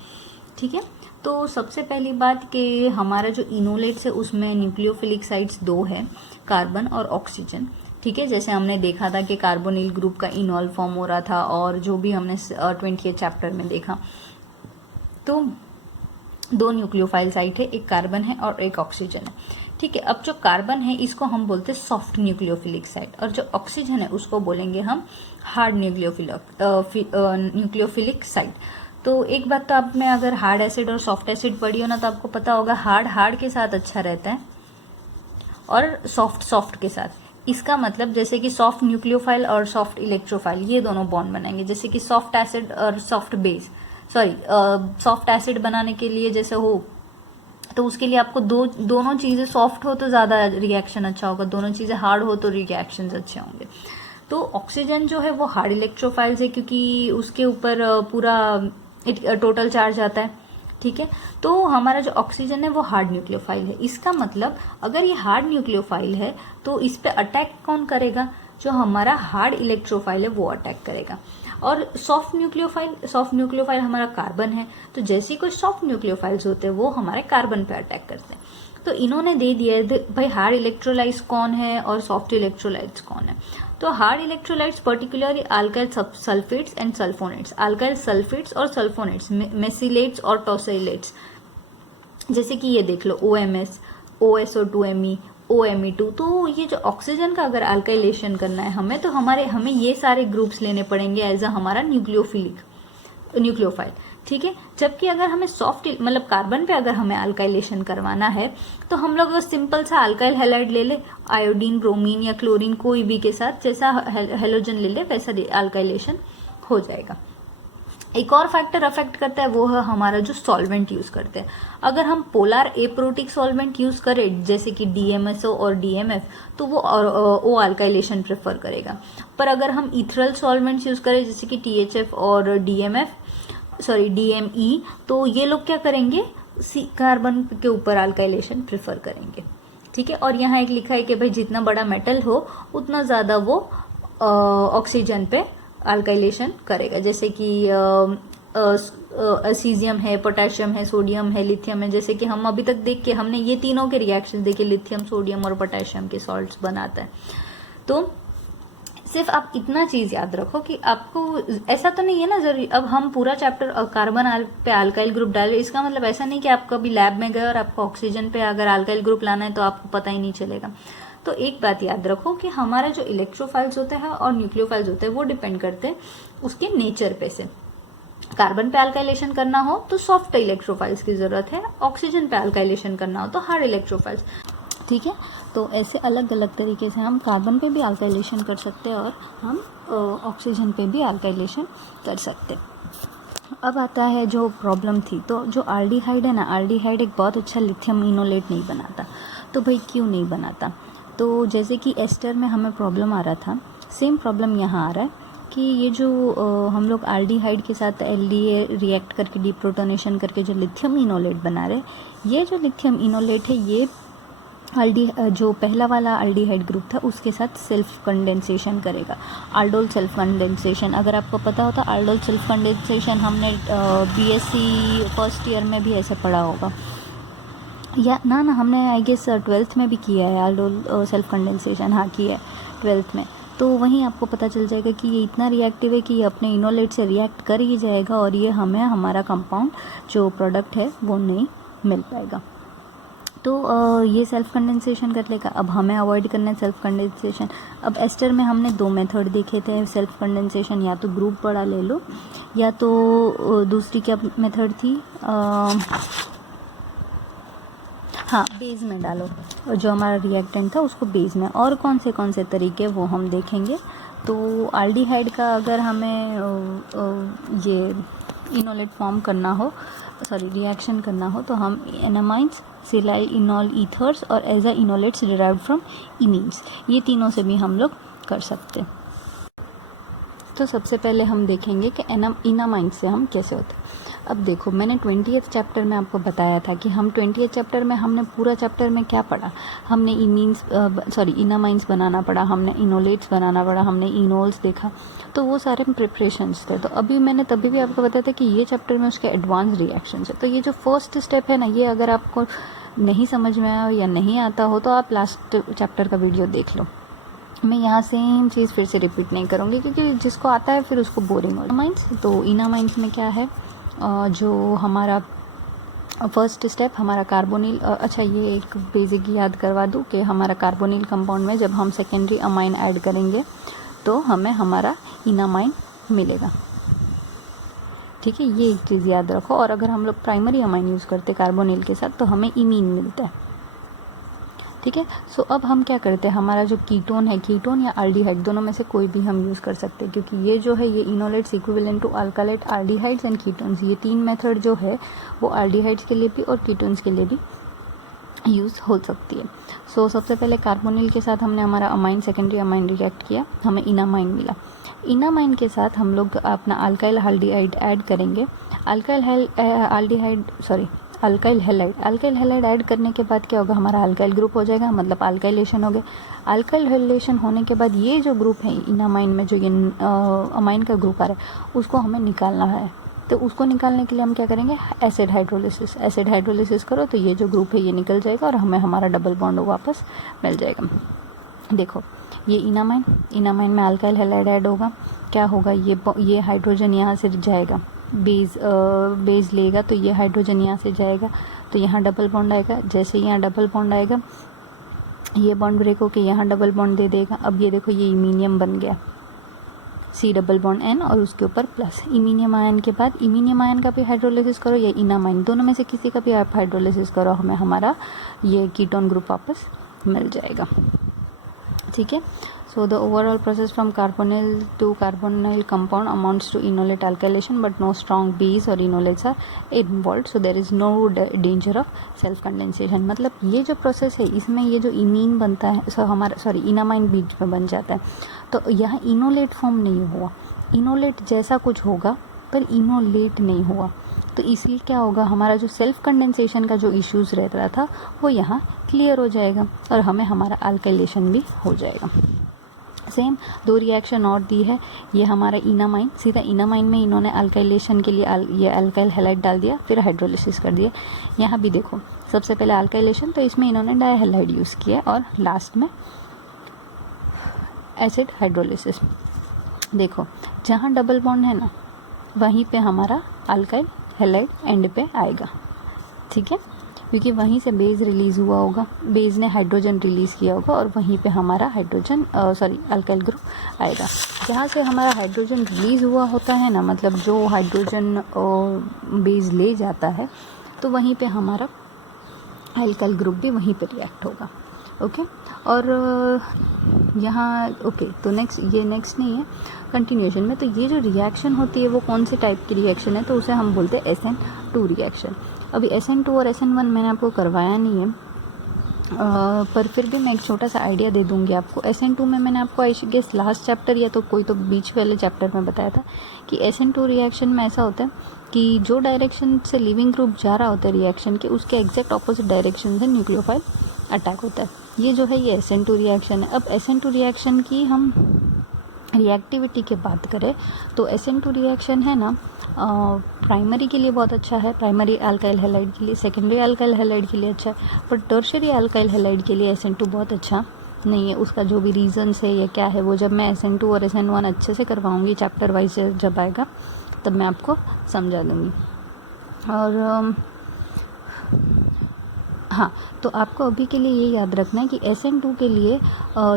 ठीक है, तो सबसे पहली बात कि हमारा जो इनोलेट्स है उसमें न्यूक्लियोफिलिक साइट्स 2 है, कार्बन और ऑक्सीजन। ठीक है, जैसे हमने देखा था कि कार्बोनिल ग्रुप का इनॉल फॉर्म हो रहा था, और जो भी हमने 20th चैप्टर में देखा, तो 2 न्यूक्लियोफाइल साइट है, एक कार्बन है और एक ऑक्सीजन है। ठीक है, अब जो कार्बन है इसको हम बोलते हैं सॉफ्ट न्यूक्लियोफिलिक साइट, और जो ऑक्सीजन है उसको बोलेंगे हम हार्ड न्यूक्लियोफिलिक साइट। तो एक बात तो आप में अगर हार्ड एसिड और सॉफ्ट एसिड पढ़ी हो ना, तो आपको पता होगा हार्ड के साथ अच्छा रहता है और सॉफ्ट के साथ। इसका मतलब जैसे कि सॉफ्ट न्यूक्लियोफाइल और सॉफ्ट इलेक्ट्रोफाइल ये दोनों बॉन्ड बनाएंगे, जैसे कि सॉफ्ट एसिड और सॉफ्ट एसिड बनाने के लिए जैसे हो, तो उसके लिए आपको दोनों चीजें सॉफ्ट हो तो ज्यादा रिएक्शन अच्छा होगा, दोनों चीजें हार्ड हो तो रिएक्शन अच्छे होंगे। तो ऑक्सीजन जो है वो हार्ड इलेक्ट्रोफाइल्स है, क्योंकि उसके ऊपर पूरा टोटल चार्ज आता है। ठीक है, तो हमारा जो ऑक्सीजन है वो हार्ड न्यूक्लियोफाइल है। इसका मतलब अगर ये हार्ड न्यूक्लियोफाइल है तो इस पे अटैक कौन करेगा? जो हमारा हार्ड इलेक्ट्रोफाइल है वो अटैक करेगा। और सॉफ्ट न्यूक्लियोफाइल हमारा कार्बन है, तो जैसे कोई सॉफ्ट न्यूक्लियोफाइल्स होते हैं वो हमारे कार्बन पे अटैक करते हैं। तो इन्होंने दे दिया भाई हार्ड इलेक्ट्रोलाइट्स कौन है और सॉफ्ट इलेक्ट्रोलाइट्स कौन है। तो hard electrolytes particularly alkyl sulphates and sulphonates, alkyl sulphates और सल्फोनेट्स, मेसिलेट्स और टॉसिलेट्स। जैसे कि ये देख लो OMS, OSO2Me, OMe2। तो ये जो ऑक्सीजन का अगर अल्काइलेशन करना है हमें, तो हमें ये सारे ग्रुप्स लेने पड़ेंगे एज अ हमारा न्यूक्लियोफाइल। ठीक है, जबकि अगर हमें सॉफ्ट मतलब कार्बन पे अगर हमें अल्काइलेशन करवाना है तो हम लोग सिंपल सा अल्काइल हैलाइड ले ले, आयोडीन, ब्रोमीन या क्लोरीन कोई भी के साथ जैसा हेलोजन ले ले वैसा अल्काइलेशन हो जाएगा। एक और फैक्टर अफेक्ट करता है, वो है हमारा जो सॉल्वेंट यूज करते हैं। अगर हम पोलर एप्रोटिक सॉल्वेंट यूज करें जैसे कि DMSO और DMF, तो वो ओ अल्काइलेशन प्रेफर करेगा। पर अगर हम इथरल सॉल्वेंट्स यूज करें जैसे कि THF और DME, तो ये लोग क्या करेंगे, कार्बन के ऊपर अल्काइलेशन प्रेफर करेंगे। ठीक है, और यहाँ एक लिखा है कि भाई जितना बड़ा मेटल हो उतना ज्यादा वो ऑक्सीजन पे अल्काइलेशन करेगा। जैसे कि सीजियम है, पोटेशियम है, सोडियम है, लिथियम है। जैसे कि हम अभी तक देख के हमने ये तीनों के रिएक्शन देखे, लिथियम, सोडियम और पोटेशियम के सॉल्ट्स बनाता है। तो सिर्फ आप इतना चीज याद रखो कि आपको ऐसा तो नहीं है ना जरूरी अब हम पूरा चैप्टर कार्बन पे अल्काइल ग्रुप डाले, इसका मतलब ऐसा नहीं कि आप कभी लैब में गए और आपको ऑक्सीजन पे अगर अल्काइल ग्रुप लाना है तो आपको पता ही नहीं चलेगा। तो एक बात याद रखो कि हमारा जो इलेक्ट्रोफाइल्स होते हैं और न्यूक्लियोफाइल्स होते हैं वो डिपेंड करते हैं उसके नेचर पे से। कार्बन पे अल्काइलेशन करना हो तो सॉफ्ट इलेक्ट्रोफाइल्स की जरूरत है, ऑक्सीजन पे अल्काइलेशन करना हो तो हार्ड इलेक्ट्रोफाइल्स। ठीक है, तो ऐसे अलग अलग तरीके से हम कार्बन पे भी अल्काइलेशन कर सकते हैं और हम ऑक्सीजन पे भी अल्काइलेशन कर सकते हैं। अब आता है जो प्रॉब्लम थी, तो जो आल्डिहाइड है ना, आल्डिहाइड एक बहुत अच्छा लिथियम इनोलेट नहीं बनाता। तो भाई क्यों नहीं बनाता? तो जैसे कि एस्टर में हमें प्रॉब्लम आ रहा था, सेम प्रॉब्लम यहाँ आ रहा है कि ये जो हम लोग आल्डिहाइड के साथ LDA रिएक्ट करके डिप्रोटोनेशन करके जो लिथियम इनोलेट बना रहे, ये जो लिथियम इनोलेट है ये जो पहला वाला अल्डिहाइड ग्रुप था उसके साथ सेल्फ कंडेंसेशन करेगा, आल्डोल सेल्फ कंडेंसेशन। अगर आपको पता होता आल्डोल सेल्फ कंडेंसेशन हमने BSc फर्स्ट ईयर में भी ऐसे पढ़ा होगा या ना हमने आई गेस 12th में भी किया है आल्डोल सेल्फ कंडेंसेशन, हाँ किया है 12th में। तो वहीं आपको पता चल जाएगा कि ये इतना रिएक्टिव है कि ये अपने इनोलेट से रिएक्ट कर ही जाएगा और ये हमें हमारा कंपाउंड जो प्रोडक्ट है वो नहीं मिल पाएगा। तो ये सेल्फ कंडेंसेशन कर लेगा। अब हमें अवॉइड करना है सेल्फ कंडेंसेशन। अब एस्टर में हमने 2 मेथड देखे थे सेल्फ कंडेंसेशन, या तो ग्रुप बड़ा ले लो या तो दूसरी क्या मेथड थी, हाँ बेस में डालो, और जो हमारा रिएक्टेंट था उसको बेस में। और कौन से तरीके वो हम देखेंगे। तो आल्डिहाइड का अगर हमें ये इनोलेट फॉर्म करना हो, रिएक्शन करना हो, तो हम एनामाइंस, सिलाइल इनोल ईथर्स और एजा इनोलेट्स डिराइव्ड फ्रॉम इमीन्स, ये तीनों से भी हम लोग कर सकते। तो सबसे पहले हम देखेंगे कि इनामाइंस से हम कैसे होते। अब देखो मैंने 20th चैप्टर में आपको बताया था कि हम 20th चैप्टर में हमने पूरा चैप्टर में क्या पढ़ा, हमने इनामाइंस बनाना पड़ा, हमने इनोलेट्स बनाना पड़ा, हमने इनोल्स देखा। तो वो सारे प्रिपरेशंस थे। तो अभी मैंने तभी भी आपको बताया था कि ये चैप्टर में उसके एडवांस रिएक्शंस है। तो ये जो फर्स्ट स्टेप है ना, ये अगर आपको नहीं समझ में आया या नहीं आता हो तो आप लास्ट चैप्टर का वीडियो देख लो। मैं यहाँ सेम चीज़ फिर से रिपीट नहीं करूँगी क्योंकि जिसको आता है फिर उसको बोरिंग हो इनामाइंस। तो इनामाइंस में क्या है, जो हमारा फर्स्ट स्टेप हमारा कार्बोनिल, अच्छा ये एक बेसिक याद करवा दूँ कि हमारा कार्बोनिल कंपाउंड में जब हम सेकेंडरी अमाइन ऐड करेंगे तो हमें हमारा इनामाइन मिलेगा। ठीक है, ये एक चीज़ याद रखो। और अगर हम लोग प्राइमरी अमाइन यूज़ करते कार्बोनिल के साथ तो हमें इमीन मिलता है। ठीक है, सो अब हम क्या करते हैं, हमारा जो कीटोन है, कीटोन या अल्डिहाइड दोनों में से कोई भी हम यूज़ कर सकते हैं क्योंकि ये जो है ये इनोलेट्स इक्विवेलेंट टू अल्कालेट आल्डिहाइड्स एंड कीटोन्स, ये 3 मेथड जो है वो आल्डिहाइड्स के लिए भी और कीटोन्स के लिए भी यूज़ हो सकती है। सो सबसे पहले कार्बोनिल के साथ हमने हमारा अमाइन, सेकेंडरी अमाइन रिएक्ट किया, हमें इनामाइन मिला। इनामाइन के साथ हम लोग अपना अल्काइल हाल्डिहाइड ऐड करेंगे। अल्काइल हैलाइड ऐड करने के बाद क्या होगा, हमारा अल्काइल ग्रुप हो जाएगा, मतलब अल्काइलेशन हो गया। अल्काइलेशन होने के बाद ये जो ग्रुप है इनामाइन में, जो ये अमाइन का ग्रुप आ रहा है उसको हमें निकालना है। तो उसको निकालने के लिए हम क्या करेंगे, एसिड हाइड्रोलिसिस करो तो ये जो ग्रुप है ये निकल जाएगा और हमें हमारा डबल बॉन्ड वापस मिल जाएगा। देखो ये इनामाइन में अल्काइल हैलाइड ऐड होगा, क्या होगा, ये हाइड्रोजन यहाँ से जाएगा, बेस लेगा तो ये हाइड्रोजन यहाँ से जाएगा तो यहाँ डबल बॉन्ड आएगा। जैसे यहाँ डबल बॉन्ड आएगा ये बॉन्ड ब्रेक होकर यहाँ डबल बॉन्ड दे देगा। अब ये देखो ये इमीनियम बन गया, C डबल बॉन्ड N और उसके ऊपर प्लस। इमीनियम आयन के बाद इमीनियम आयन का भी हाइड्रोलिसिस करो या इनामाइन, दोनों में से किसी का भी आप हाइड्रोलिसिस करो, हमें हमारा ये कीटोन ग्रुप वापस मिल जाएगा। ठीक है। So the overall process from carbonyl to carbonyl compound amounts to enolate alkylation but no strong base और enolates are involve, so there is no danger of self condensation. मतलब ये जो प्रोसेस है इसमें ये जो इमीन बनता है हमारा इनामाइन बीच में बन जाता है, तो यहाँ इनोलेट फॉर्म नहीं हुआ, इनोलेट जैसा कुछ होगा पर इनोलेट नहीं हुआ, तो इसलिए क्या होगा, हमारा जो सेल्फ कंडेंसेशन का जो इश्यूज रह रहा था वो यहाँ क्लियर हो जाएगा और हमें हमारा अल्काइलेशन भी हो जाएगा। सेम दो रिएक्शन और दी है, ये हमारा इनामाइन, सीधा इनामाइन में इन्होंने अल्काइलेशन के लिए ये अल्काइल हैलाइड डाल दिया, फिर हाइड्रोलिसिस कर दिया। यहाँ भी देखो सबसे पहले अल्काइलेशन, तो इसमें इन्होंने डाइहैलाइड यूज़ किया और लास्ट में एसिड हाइड्रोलिसिस। देखो जहाँ डबल बॉन्ड है ना वहीं पे हमारा अल्काइल हैलाइड एंड पे आएगा, ठीक है, क्योंकि वहीं से बेस रिलीज़ हुआ होगा, बेस ने हाइड्रोजन रिलीज़ किया होगा और वहीं पे हमारा हाइड्रोजन अल्काइल ग्रुप आएगा। जहाँ से हमारा हाइड्रोजन रिलीज़ हुआ होता है ना, मतलब जो हाइड्रोजन बेस ले जाता है, तो वहीं पे हमारा अल्काइल ग्रुप भी वहीं पे रिएक्ट होगा। ओके, और यहाँ ओके, तो नेक्स्ट नहीं है, कंटिन्यूएशन में। तो ये जो रिएक्शन होती है वो कौन से टाइप की रिएक्शन है, तो उसे हम बोलते हैं SN2 रिएक्शन। अभी SN2 और SN1 मैंने आपको करवाया नहीं है, पर फिर भी मैं एक छोटा सा आइडिया दे दूंगी आपको। SN2 में मैंने आपको आई गेस लास्ट चैप्टर या तो कोई तो बीच वाले चैप्टर में बताया था कि SN2 रिएक्शन में ऐसा होता है कि जो डायरेक्शन से लिविंग ग्रुप जा रहा होता है रिएक्शन के, उसके एग्जैक्ट ऑपोजिट डायरेक्शन से न्यूक्लियोफाइल अटैक होता है। ये जो है ये SN2 रिएक्शन है। अब SN2 रिएक्शन की हम रिएक्टिविटी की बात करें तो SN2 रिएक्शन है ना, प्राइमरी के लिए बहुत अच्छा है, प्राइमरी अल्काइल हैलाइड के लिए, सेकेंडरी अल्काइल हैलाइड के लिए अच्छा है, पर टर्शियरी अल्काइल हैलाइड के लिए SN2 बहुत अच्छा नहीं है। उसका जो भी रीजंस है या क्या है वो जब मैं SN2 और SN1 अच्छे से करवाऊंगी चैप्टर वाइज जब आएगा तब मैं आपको समझा दूंगी। और हाँ, तो आपको अभी के लिए ये याद रखना है कि SN2 के लिए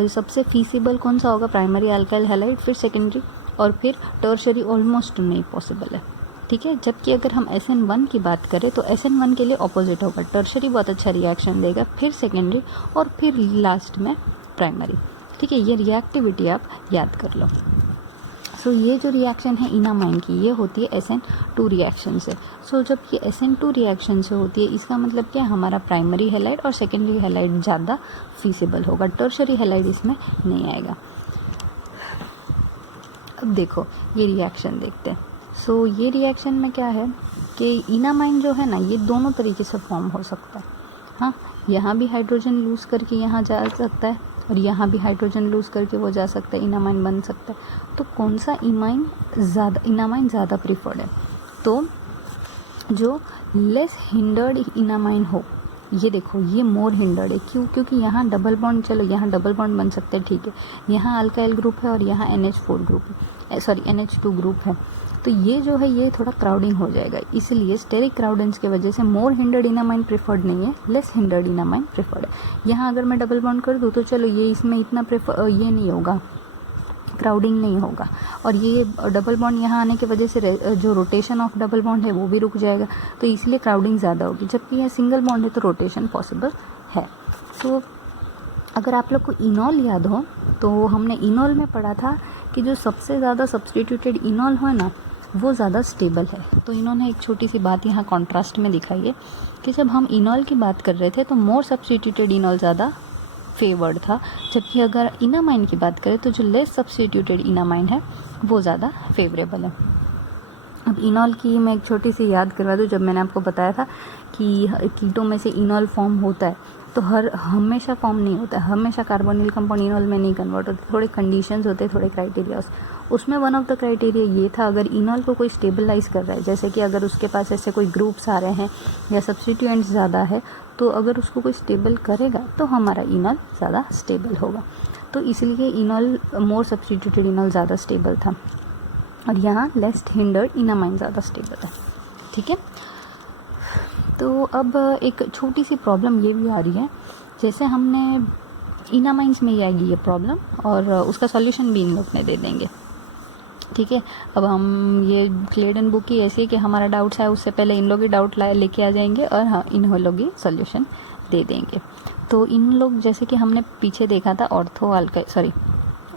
सबसे फीसिबल कौन सा होगा, प्राइमरी अल्काइल हैलाइड, फिर सेकेंडरी और फिर टर्शियरी ऑलमोस्ट नहीं पॉसिबल है, ठीक है। जबकि अगर हम SN1 की बात करें तो SN1 के लिए ऑपोजिट होगा, टर्शियरी बहुत अच्छा रिएक्शन देगा, फिर सेकेंडरी और फिर लास्ट में प्राइमरी, ठीक है। ये रिएक्टिविटी आप याद कर लो। सो ये जो रिएक्शन है इनामाइन की, ये होती है SN2 रिएक्शन से। सो जब ये SN2 रिएक्शन से होती है इसका मतलब क्या है, हमारा प्राइमरी हैलाइड और सेकेंडरी हैलाइड ज़्यादा फीसिबल होगा, टर्शियरी हैलाइड इसमें नहीं आएगा। अब देखो ये रिएक्शन देखते हैं। सो ये रिएक्शन में क्या है कि इनामाइन जो है ना ये दोनों तरीके से फॉर्म हो सकता है। हाँ, यहाँ भी हाइड्रोजन लूज़ करके यहाँ जा सकता है और यहाँ भी हाइड्रोजन लूज़ करके वो जा सकता है, इनामाइन बन सकता है। तो कौन सा इनामाइन ज़्यादा प्रीफर्ड है, तो जो लेस हिंडर्ड इनामाइन हो, ये देखो ये मोर हिंडर्ड है। क्यों? क्योंकि यहाँ डबल बॉन्ड, चलो यहाँ डबल बॉन्ड बन सकते हैं, ठीक है, यहाँ अल्काइल ग्रुप है और यहाँ NH2 ग्रुप है, तो ये जो है ये थोड़ा क्राउडिंग हो जाएगा, इसलिए स्टेरिक क्राउडेंस की वजह से मोर हिंडर्ड इनामाइन प्रेफर्ड नहीं है, लेस हिंडर्ड इनामाइन प्रेफर्ड है। यहाँ अगर मैं डबल बॉन्ड कर दूँ तो चलो ये इसमें इतना ये नहीं होगा, क्राउडिंग नहीं होगा, और ये डबल बॉन्ड यहाँ आने की वजह से जो रोटेशन ऑफ डबल बॉन्ड है वो भी रुक जाएगा, तो इसलिए क्राउडिंग ज़्यादा होगी। जबकि यहाँ सिंगल बॉन्ड है तो रोटेशन पॉसिबल है। तो अगर आप लोग को इनॉल याद हो तो हमने इनॉल में पढ़ा था कि जो सबसे ज़्यादा सब्सटीट्यूटेड इनॉल हो ना वो ज़्यादा स्टेबल है। तो इन्होंने एक छोटी सी बात यहाँ कॉन्ट्रास्ट में दिखाई है कि जब हम इनॉल की बात कर रहे थे तो मोर सब्सटीट्यूटेड इनॉल ज़्यादा फेवर्ड था, जबकि अगर इनामाइन की बात करें तो जो लेस सब्सटीट्यूटेड इनामाइन है वो ज़्यादा फेवरेबल है। अब इनॉल की मैं एक छोटी सी याद करवा दूँ, जब मैंने आपको बताया था कि कीटो में से इनॉल फॉर्म होता है तो हमेशा फॉर्म नहीं होता है, हमेशा कार्बोनिल कंपाउंड इनॉल में नहीं कन्वर्ट होते, थोड़े कंडीशंस होते हैं, थोड़े क्राइटेरियाज। उसमें वन ऑफ द क्राइटेरिया ये था, अगर इनॉल को कोई स्टेबलाइज कर रहा है, जैसे कि अगर उसके पास ऐसे कोई ग्रुप्स आ रहे हैं या सब्स्टिट्यूएंट्स ज़्यादा है, तो अगर उसको कोई स्टेबल करेगा तो हमारा इनॉल ज़्यादा स्टेबल होगा। तो इसलिए इनॉल मोर सब्स्टिट्यूटेड इनॉल ज़्यादा स्टेबल था और यहाँ लेस हिंडर्ड इनामाइन ज़्यादा स्टेबल है, ठीक है। तो अब एक छोटी सी प्रॉब्लम ये भी आ रही है, जैसे हमने इनामाइंस में ही आएगी ये प्रॉब्लम और उसका सॉल्यूशन भी इन लोग ने दे देंगे, ठीक है। अब हम ये क्लेडन बुक ही ऐसी है कि हमारा डाउट्स है उससे पहले इन लोग ही डाउट लेके आ जाएंगे और हाँ इन लोग ही सॉल्यूशन दे देंगे। तो इन लोग जैसे कि हमने पीछे देखा था ऑर्थो अल्काइल सॉरी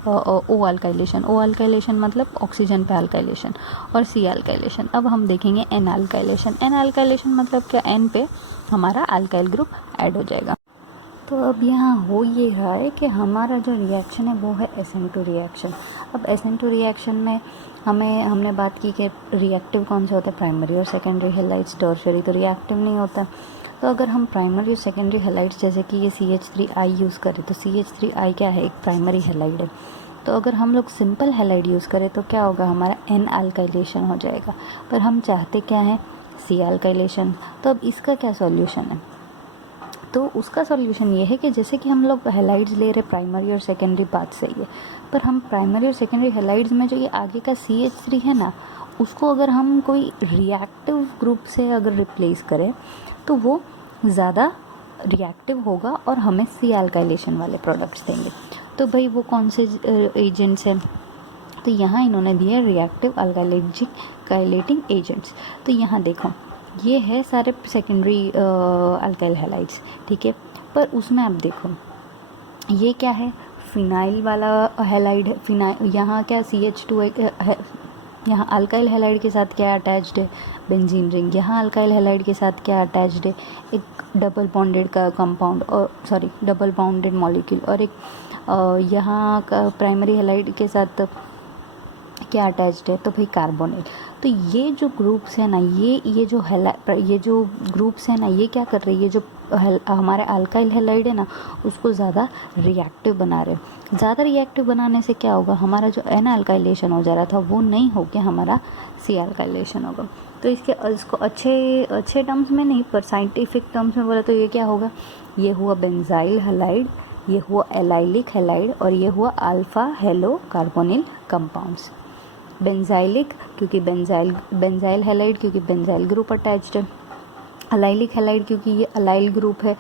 ओ अल्काइलेशन, ओ अल्काइलेशन मतलब ऑक्सीजन पे अल्काइलेशन, और सी अल्काइलेशन। अब हम देखेंगे एन अल्काइलेशन। एन अल्काइलेशन मतलब क्या, एन पे हमारा अल्काइल ग्रुप ऐड हो जाएगा। तो अब यहाँ हो ये रहा है कि हमारा जो रिएक्शन है वो है SN2 रिएक्शन। अब SN2 रिएक्शन में हमने बात की कि रिएक्टिव कौन से होते हैं, प्राइमरी और सेकेंडरी हैलाइड्स। टर्शियरी तो रिएक्टिव नहीं होता। तो अगर हम प्राइमरी और सेकेंडरी हैलाइड्स जैसे कि ये CH3I यूज़ करें तो CH3I क्या है, एक प्राइमरी हैलाइड है। तो अगर हम लोग सिंपल हैलाइड यूज़ करें तो क्या होगा, हमारा N अल्काइलेशन हो जाएगा। पर हम चाहते क्या है, C अल्काइलेशन। तो अब इसका क्या सॉल्यूशन है, तो उसका सॉल्यूशन ये है कि जैसे कि हम लोग हैलाइड्स ले रहे प्राइमरी और सेकेंडरी बात सही है, पर हम प्राइमरी और सेकेंडरी हैलाइड्स में जो ये आगे का CH3 है ना, उसको अगर हम कोई रिएक्टिव ग्रुप से अगर रिप्लेस करें तो वो ज़्यादा रिएक्टिव होगा और हमें C अल्काइलेशन वाले प्रोडक्ट्स देंगे। तो भाई वो कौन से एजेंट्स हैं, तो यहाँ इन्होंने दिया रिएक्टिव अल्काइलेटिंग एजेंट्स। तो यहाँ देखो ये है सारे सेकेंडरी अल्काइल हैलाइड्स, ठीक है। पर उसमें आप देखो ये क्या है, फिनाइल वाला हैलाइड है। फिनाइल यहाँ क्या CH2 है, यहाँ अल्काइल हैलाइड के साथ क्या अटैच्ड है, बेंजीन रिंग। यहाँ अल्काइल हैलाइड के साथ क्या अटैच्ड है, एक डबल बॉन्डेड का कंपाउंड, और सॉरी डबल बॉन्डेड मॉलिक्यूल। और एक यहाँ का प्राइमरी हैलाइड के साथ क्या अटैच्ड है, तो भाई कार्बोनिल। तो ये जो ग्रुप्स है ना, ये जो ग्रुप्स है ना, ये क्या कर रहे हैं, ये जो हमारे अल्काइल हैलाइड है ना, उसको ज़्यादा रिएक्टिव बना रहे हैं। ज़्यादा रिएक्टिव बनाने से क्या होगा, हमारा जो एन अल्काइलेशन हो जा रहा था वो नहीं हो के हमारा सी अल्काइलेशन होगा। तो इसको अच्छे टर्म्स में नहीं, पर साइंटिफिक टर्म्स में बोला तो ये क्या होगा, ये हुआ बेंजाइल हैलाइड, ये हुआ एलाइलिक हैलाइड, और ये हुआ alpha hello carbonyl compounds. Benzylic क्योंकि बेंजाइल हैलाइड क्योंकि बेंजाइल ग्रुप अटैच्ड है, अलाइलिक हैलाइड क्योंकि ये अलाइल ग्रुप है,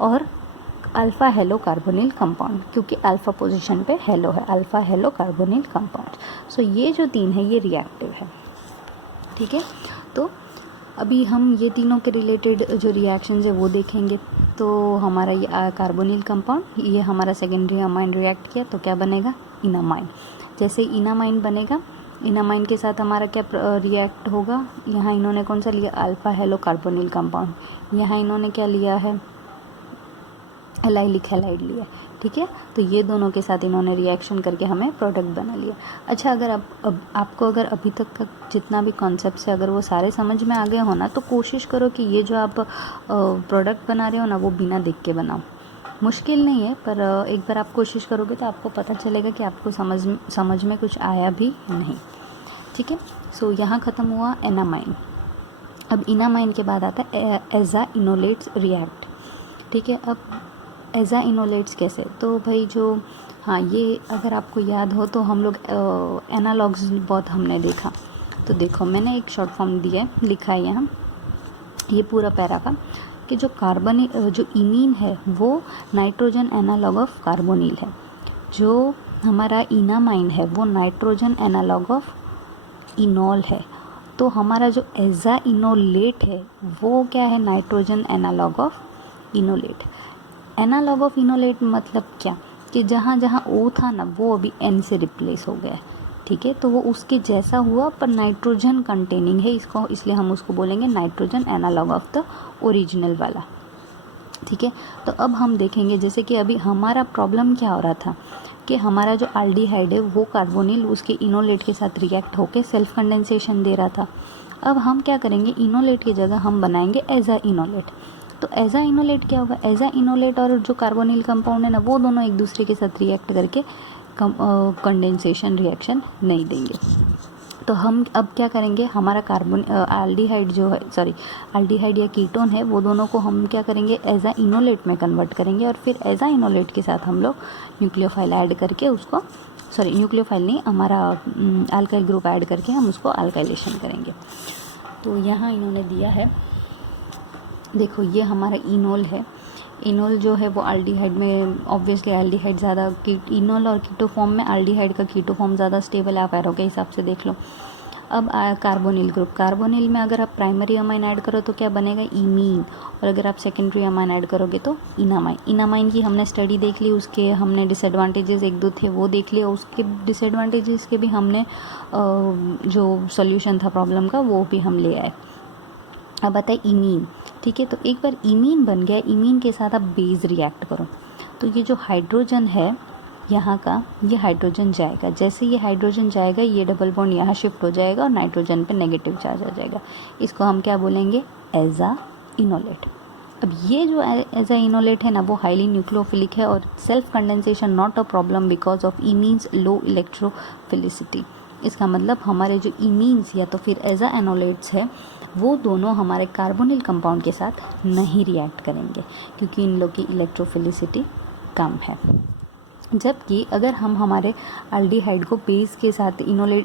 और अल्फा हेलो कार्बोनिल कंपाउंड क्योंकि अल्फा पोजीशन पे हेलो है, अल्फा हेलो कार्बोनिल कंपाउंड। सो ये जो तीन है ये रिएक्टिव है, ठीक है। तो अभी हम ये तीनों के रिलेटेड जो रिएक्शंस है वो देखेंगे। तो हमारा ये कार्बोनिल कंपाउंड, ये हमारा सेकेंडरी अमाइन रिएक्ट किया तो क्या बनेगा, इनामाइन। जैसे इनामाइन बनेगा, इनामाइन के साथ हमारा क्या रिएक्ट होगा, यहाँ इन्होंने कौन सा लिया, अल्फा हेलो कार्बोनिल कंपाउंड। यहाँ इन्होंने क्या लिया है, एलाइलिक हैलाइड लिया, ठीक है। तो ये दोनों के साथ इन्होंने रिएक्शन करके हमें प्रोडक्ट बना लिया। अच्छा, अगर आपको अगर अभी तक का जितना भी कॉन्सेप्ट है अगर वो सारे समझ में आ गए हो ना, तो कोशिश करो कि ये जो आप प्रोडक्ट बना रहे हो ना वो बिना देख के बनाओ। मुश्किल नहीं है, पर एक बार आप कोशिश करोगे तो आपको पता चलेगा कि आपको समझ में कुछ आया भी नहीं, ठीक है। सो यहाँ ख़त्म हुआ एनामाइन। अब इनामाइन के बाद आता है एजा इनोलेट्स रिएक्ट, ठीक है। अब एजा इनोलेट्स कैसे, तो भाई जो हाँ ये अगर आपको याद हो तो हम लोग एनालॉग्स बहुत हमने देखा। तो देखो मैंने एक शॉर्ट फॉर्म दिया है, लिखा है यहाँ ये पूरा पैरा का, कि जो जो इमीन है वो नाइट्रोजन एनालॉग ऑफ कार्बोनिल है, जो हमारा इनामाइन है वो नाइट्रोजन एनालॉग ऑफ इनोल है। तो हमारा जो एजा इनोलेट है वो क्या है, nitrogen analogue of enolate. Analogue of enolate मतलब क्या, कि जहाँ जहाँ ओ था ना वो अभी एन से रिप्लेस हो गया है, ठीक है। तो वो उसके जैसा हुआ पर नाइट्रोजन कंटेनिंग है, इसको इसलिए हम उसको बोलेंगे nitrogen analogue of the original वाला, ठीक है। तो अब हम देखेंगे जैसे कि अभी हमारा प्रॉब्लम क्या हो रहा था कि हमारा जो एल्डिहाइड है वो कार्बोनिल उसके इनोलेट के साथ रिएक्ट होकर सेल्फ कंडेंसेशन दे रहा था। अब हम क्या करेंगे, इनोलेट की जगह हम बनाएंगे एजा इनोलेट। तो एजा इनोलेट क्या होगा, एजा इनोलेट और जो कार्बोनिल कंपाउंड है ना वो दोनों एक दूसरे के साथ रिएक्ट करके कंडेंसेशन रिएक्शन नहीं देंगे। तो हम अब क्या करेंगे, हमारा एल्डिहाइड जो है एल्डिहाइड या कीटोन है वो दोनों को हम क्या करेंगे, एजा इनोलेट में कन्वर्ट करेंगे, और फिर एजा इनोलेट के साथ हम लोग न्यूक्लियोफाइल ऐड करके उसको न्यूक्लियोफाइल नहीं, हमारा अल्काइल ग्रुप ऐड करके हम उसको अल्काइलेशन करेंगे। तो यहाँ इन्होंने दिया है, देखो ये हमारा इनोल है। इनोल जो है वो एल्डिहाइड में ऑब्वियसली एल्डिहाइड ज़्यादा इनोल और कीटो फॉर्म में एल्डिहाइड का कीटो फॉर्म ज़्यादा स्टेबल है, आप एरो के हिसाब से देख लो। अब कार्बोनिल ग्रुप, कार्बोनिल में अगर आप प्राइमरी अमाइन ऐड करो तो क्या बनेगा, इमीन, और अगर आप सेकेंडरी अमाइन ऐड करोगे तो इनामाइन। इनामाइन की हमने स्टडी देख ली, उसके हमने डिसएडवांटेजेस एक दो थे वो देख लिए, उसके डिसएडवांटेजेस के भी हमने जो सॉल्यूशन था प्रॉब्लम का वो भी हम ले आए। अब आता है इमीन, ठीक है। तो एक बार इमीन बन गया, इमीन के साथ आप बेस रिएक्ट करो तो ये जो हाइड्रोजन है यहाँ का, ये हाइड्रोजन जाएगा, जैसे ये हाइड्रोजन जाएगा ये डबल बॉन्ड यहाँ शिफ्ट हो जाएगा और नाइट्रोजन पे नेगेटिव चार्ज आ जाएगा। इसको हम क्या बोलेंगे, एजा इनोलेट। अब ये जो एजा इनोलेट है ना वो हाईली न्यूक्लियोफिलिक है और self condensation not a problem because of imines low electrophilicity. इसका मतलब हमारे जो इमीन्स या तो फिर एजा एनोलेट्स है वो दोनों हमारे कार्बोनिल कंपाउंड के साथ नहीं रिएक्ट करेंगे क्योंकि इन लोग की इलेक्ट्रोफिलिसिटी कम है। जबकि अगर हम हमारे एल्डिहाइड को बेस के साथ इनोलेट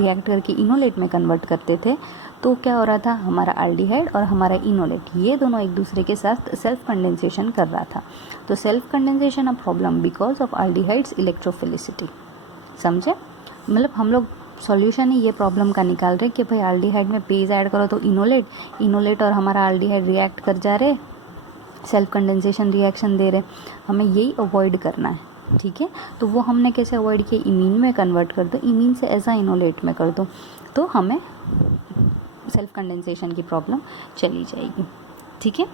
रिएक्ट करके इनोलेट में कन्वर्ट करते थे तो क्या हो रहा था, हमारा एल्डिहाइड और हमारा इनोलेट ये दोनों एक दूसरे के साथ सेल्फ कंडेंसेशन कर रहा था। तो self condensation a problem because of aldehydes electrophilicity. समझे, मतलब हम लोग सॉल्यूशन ही ये प्रॉब्लम का निकाल रहे कि भाई एल्डिहाइड में बेस ऐड करो तो इनोलेट और हमारा एल्डिहाइड रिएक्ट कर जा रहे, सेल्फ कंडेंसेशन रिएक्शन दे रहे, हमें यही अवॉइड करना है, ठीक है। तो वो हमने कैसे अवॉइड किया, इमीन में कन्वर्ट कर दो, इमीन से एजा इनोलेट में कर दो तो हमें सेल्फ कंडेंसेशन की प्रॉब्लम चली जाएगी, ठीक है।